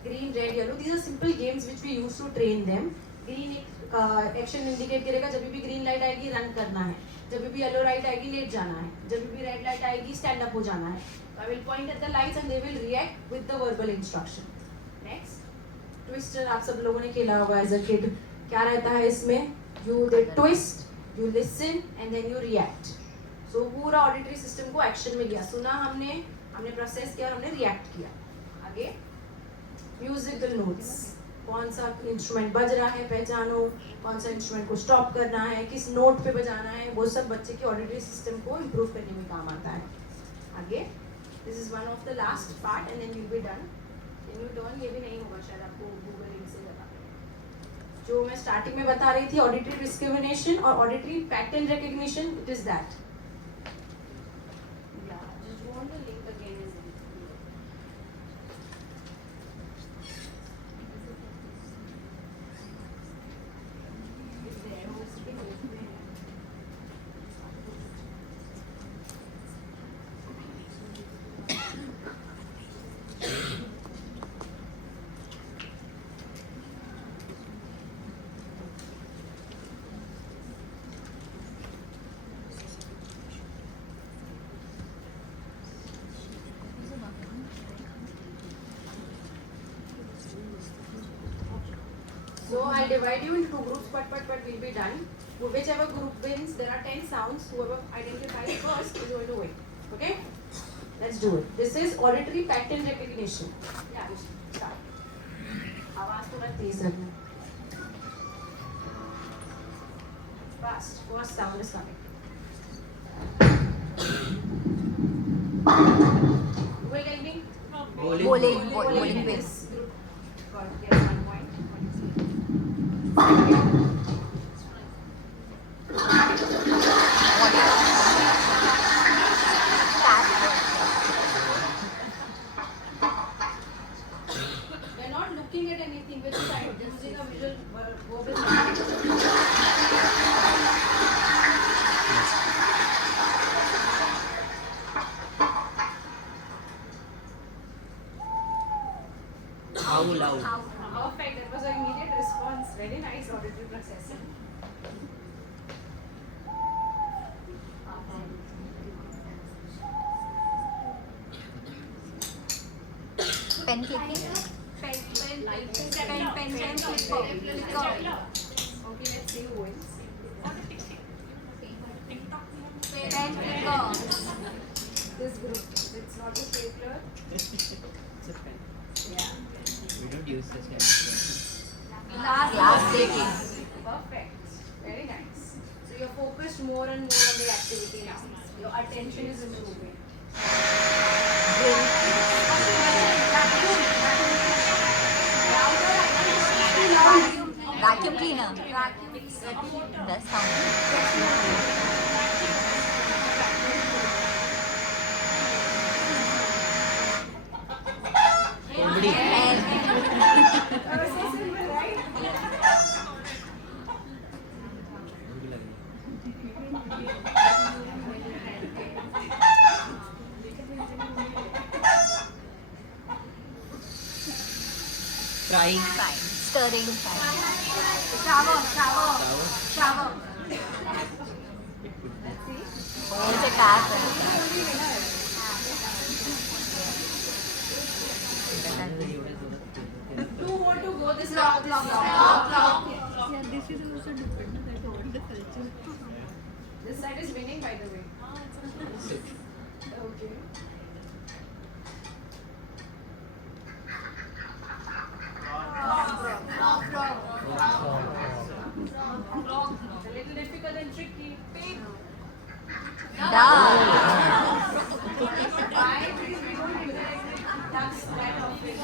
green red yellow, these are simple games which we use to train them. Green एक एक्शन इंडिकेट करेगा, जब भी ग्रीन लाइट आएगी रन करना है, जब भी येलो लाइट आएगी लेट जाना है, जब भी रेड लाइट आएगी स्टैंड अप हो जाना है। I will point at the lights and they will react with the verbal instruction. Next, twister आप सब लोगों ने खेला होगा एज अ किड। क्या रहता है इसमें? You they twist, you listen and then you react. So पूरा ऑडिटरी सिस्टम को एक्शन में लिया, सुना हमने प्रोसेस किया और हमने रिएक्ट किया। आगे, म्यूजिकल नोट्स, कौन सा इंस्ट्रूमेंट बज रहा है पहचानो, कौन सा इंस्ट्रूमेंट को स्टॉप करना है, किस नोट पे बजाना है, वो सब बच्चे के ऑडिटरी सिस्टम को इम्प्रूव करने में काम आता है। आगे, this is one of the last part and then you be done. Can you turn? ये भी नहीं होगा शायद, आपको गूगल लिंक से लगा। जो मैं स्टार्टिंग में बता रही थी, ऑडिटरी डिस्क्रिमिनेशन और auditory pattern recognition, it is that. So I'll divide you into two groups, but we'll be done. Whichever group wins, there are 10 sounds. Whoever identifies first is going to win. Okay? Let's do it. This is auditory pattern recognition. Yeah, start. आवाज थोड़ा तेज रखना. Fast. First sound is coming. Who will tell me? Bowling pin. This group gets 1 point. We're not looking at anything. We're just using a visual verbal. Owl. Perfect. That was an immediate response. Very nice auditory processing. Pen clicking. Okay, let's see who wins. This group. It's not a stapler. It's a pen. Yeah. We don't use this yet. Glass taking. Perfect. Very nice. So you're focused more and more on the activity now. Your attention is improving. Vacuum cleaner. That sound. Somebody. So simple, right? Crying. Stirring. Shower. It's a tap. Who want to go this route? Yeah, this is also different. That all the culture. This side is winning, by the way. Okay. A little difficult and tricky. Duck. Why? Because we don't use ducks that often.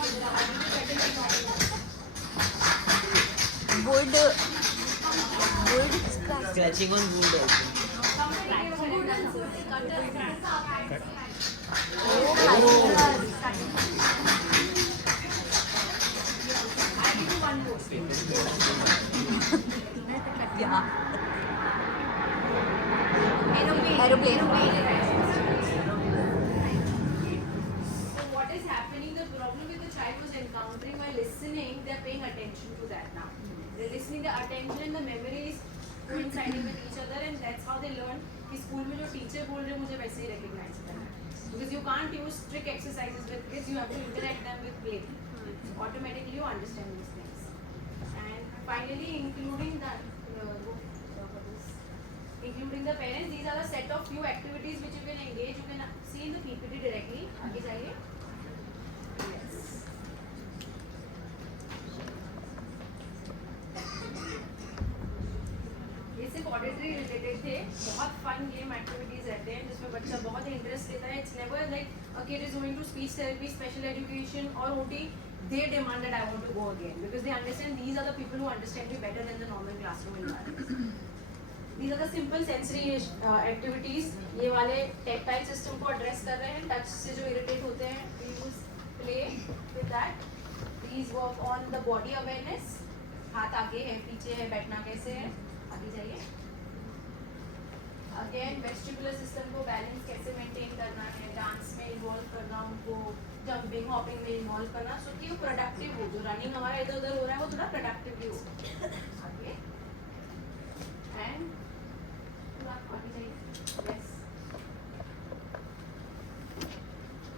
Wood. Scratch. Scratching on wood also. Yeah. Aeroplane. So what is happening, the problem with the child was encountering while listening, they're paying attention to that now. They're listening, the attention and the memory is coinciding with each other, and that's how they learn कि स्कूल में जो टीचर बोल रहे हैं मुझे वैसे ही recognize करना है. Because you can't use strict exercises with kids, you have to interact them with play. Automatically you understand these things. And finally, including the parents, these are a set of few activities which you can engage. You can see in the PPT directly. आगे जाइए. Yes. ये सिर्फ ऑडिटरी रिलेटेड थे. बहुत फन गेम एक्टिविटीज रहते हैं जिसमें बच्चा बहुत इंटरेस्ट लेता है. It's never like a kid is going to speech therapy, special education और OT. They demand that I want to go again because they understand these are the people who understand me better than the normal classroom environment. These are the simple sensory activities. ये वाले tactile system को address कर रहे हैं. Touch से जो irritate होते हैं, we use play with that. These work on the body awareness. हाथ आगे है, पीछे है, बैठना कैसे है. आगे जाइए. Again, vestibular system को balance कैसे maintain करना है, dance में involve करना उनको, jumping, hopping में involve करना, so कि वो productive हो. जो running हमारा इधर उधर हो रहा है वो थोड़ा productively हो. आगे. And पूरा आगे जाइए. Yes.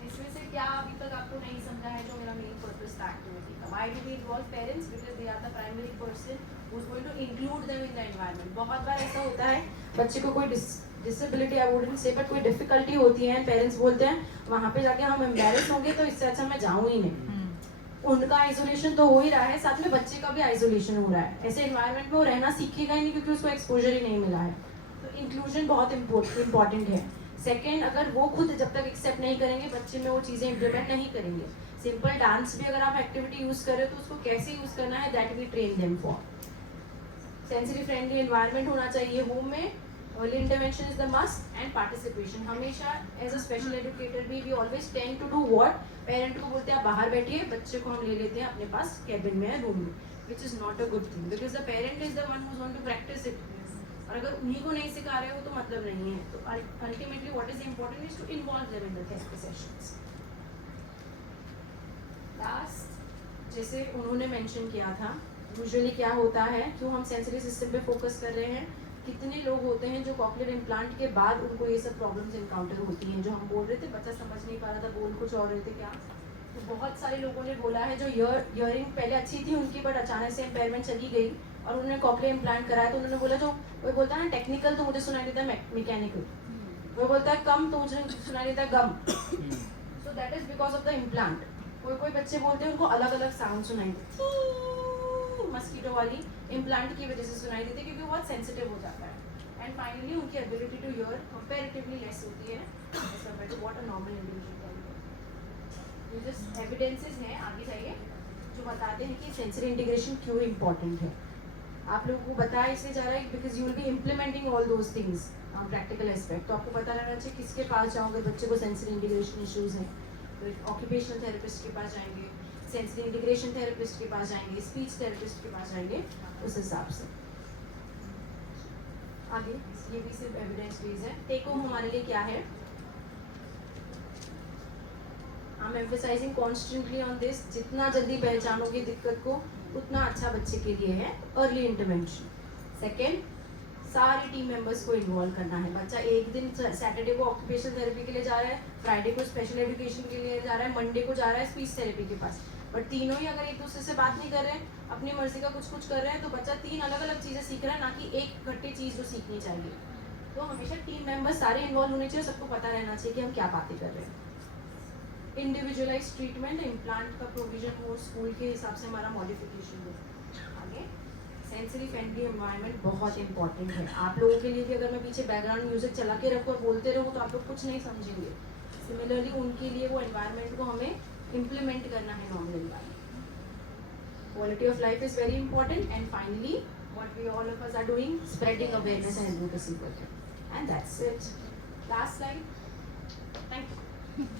इसमें से क्या अभी तक आपको नहीं समझा है जो मेरा मेन पर्पस था एक्टिविटी का? Why do we involve parents? Because they are the primary person who is going to include them in the environment. बहुत बार ऐसा होता है बच्चे को कोई disability, I wouldn't say, but कोई डिफिकल्टी होती है, पेरेंट्स बोलते हैं वहाँ पे जाके हम एम्बैरेस होंगे तो इससे अच्छा मैं जाऊँ ही नहीं. उनका आइसोलेशन तो हो ही रहा है, साथ में बच्चे का भी आइसोलेशन हो रहा है. ऐसे एनवायरनमेंट में वो रहना सीखेगा ही नहीं क्योंकि उसको एक्सपोजर ही नहीं मिला है. तो इंक्लूजन बहुत इंपॉर्टेंट है. सेकेंड, अगर वो खुद जब तक एक्सेप्ट नहीं करेंगे बच्चे में वो चीज़ें इंप्लीमेंट नहीं करेंगे. सिंपल डांस भी अगर आप एक्टिविटी यूज़ करें तो उसको कैसे यूज़ करना है, that we train them for. Sensory friendly environment होना चाहिए होम में. Early intervention is the must and participation. हमेशा एज अ स्पेशल एजुकेटर भी always tend to do what, parent को बोलते हैं आप बाहर बैठिए, बच्चे को हम ले लेते हैं अपने पास कैबिन में, रूम में, which is not a good thing because the parent is the one who is going to practise it. और अगर उन्हीं को नहीं सिखा रहे हो तो मतलब नहीं है. तो ultimately what is important is to involve them in the therapy sessions. Last, जैसे उन्होंने मेंशन किया था, यूजुअली क्या होता है, क्यों हम सेंसरी सिस्टम पे फोकस कर रहे हैं, कितने लोग होते हैं जो कॉक्लियर इम्प्लांट के बाद उनको ये सब प्रॉब्लम्स इनकाउंटर होती हैं. जो हम बोल रहे थे बच्चा समझ नहीं पा रहा था, बोल कुछ और रहे थे क्या. तो बहुत सारे लोगों ने बोला है जो ईयरिंग पहले अच्छी थी उनकी, बट अचानक से इम्पेयरमेंट चली गई और उन्होंने कॉक्लियर इम्प्लांट कराया. तो उन्होंने बोला जो वो बोलता है ना टेक्निकल, तो मुझे सुनाई देता है मैकेनिकल. वो बोलता है कम, तो मुझे सुनाई देता है गम. So that is because of the implant. कोई बच्चे बोलते हैं उनको अलग अलग साउंड सुनाई देते, मस्कीटो वाली इम्प्लांट की वजह से सुनाई देती है क्योंकि वो बहुत सेंसिटिव हो जाता है. एंड फाइनली उनकी ability to hear comparatively less होती है as compare to what a normal individual can do. ये जस्ट एविडेंसेस हैं, आगे जाइए, जो बताते हैं कि सेंसरी इंटीग्रेशन क्यों इम्पोर्टेंट है. आप लोगों को बताया इसलिए जा रहा है because you will be implementing all those things practical aspect. तो आपको पता रहना चाहिए किसके पास जाओगे बच्चे को सेंसरी इंटीग्रेशन इश्यूज हैं. तो ऑक्यूपेशनल थेरेपिस्ट के पास जाएंगे, सेंसरी इंटीग्रेशन थेरेपिस्ट के पास जाएंगे, स्पीच थेरेपिस्ट के पास जाएंगे, उस हिसाब से. आगे ये भी सिर्फ एविडेंस बेस्ड है. टेक होम हमारे लिए क्या है, I am emphasising constantly on this. जितना जल्दी पहचानोगे दिक्कत को उतना अच्छा बच्चे के लिए है. Early intervention. सेकेंड, सारे टीम मेंबर्स को इन्वॉल्व करना है. बच्चा एक दिन सैटरडे को ऑक्यूपेशनल थेरेपी के लिए जा रहा है, फ्राइडे को स्पेशल एजुकेशन के लिए जा रहा है, मंडे को जा रहा है स्पीच थेरेपी के पास. बट तीनों ही अगर एक दूसरे से बात नहीं कर रहे हैं, अपनी मर्जी का कुछ कर रहे हैं, तो बच्चा 3 अलग अलग चीज़ें सीख रहा है, ना कि एक इकट्ठी चीज़ जो सीखनी चाहिए. तो हमेशा टीम मेंबर्स सारे इन्वॉल्व होने चाहिए, सबको पता रहना चाहिए कि हम क्या बातें कर रहे हैं. इंडिविजुअलाइज ट्रीटमेंट, इम्प्लांट का प्रोविजन हो, स्कूल के हिसाब से हमारा मॉडिफिकेशन हो. आगे सेंसरी फ्रेंडली एनवायरनमेंट बहुत इंपॉर्टेंट है. आप लोगों के लिए भी अगर मैं पीछे बैकग्राउंड म्यूजिक चला के रखूँ और बोलते रहूँ तो आप लोग कुछ नहीं समझेंगे. सिमिलरली उनके लिए वो एनवायरनमेंट को हमें implement करना है normal environment. Quality of life is very important, and finally what we all of us are doing, spreading awareness and advocacy for it. And that's it. Last slide. Thank you.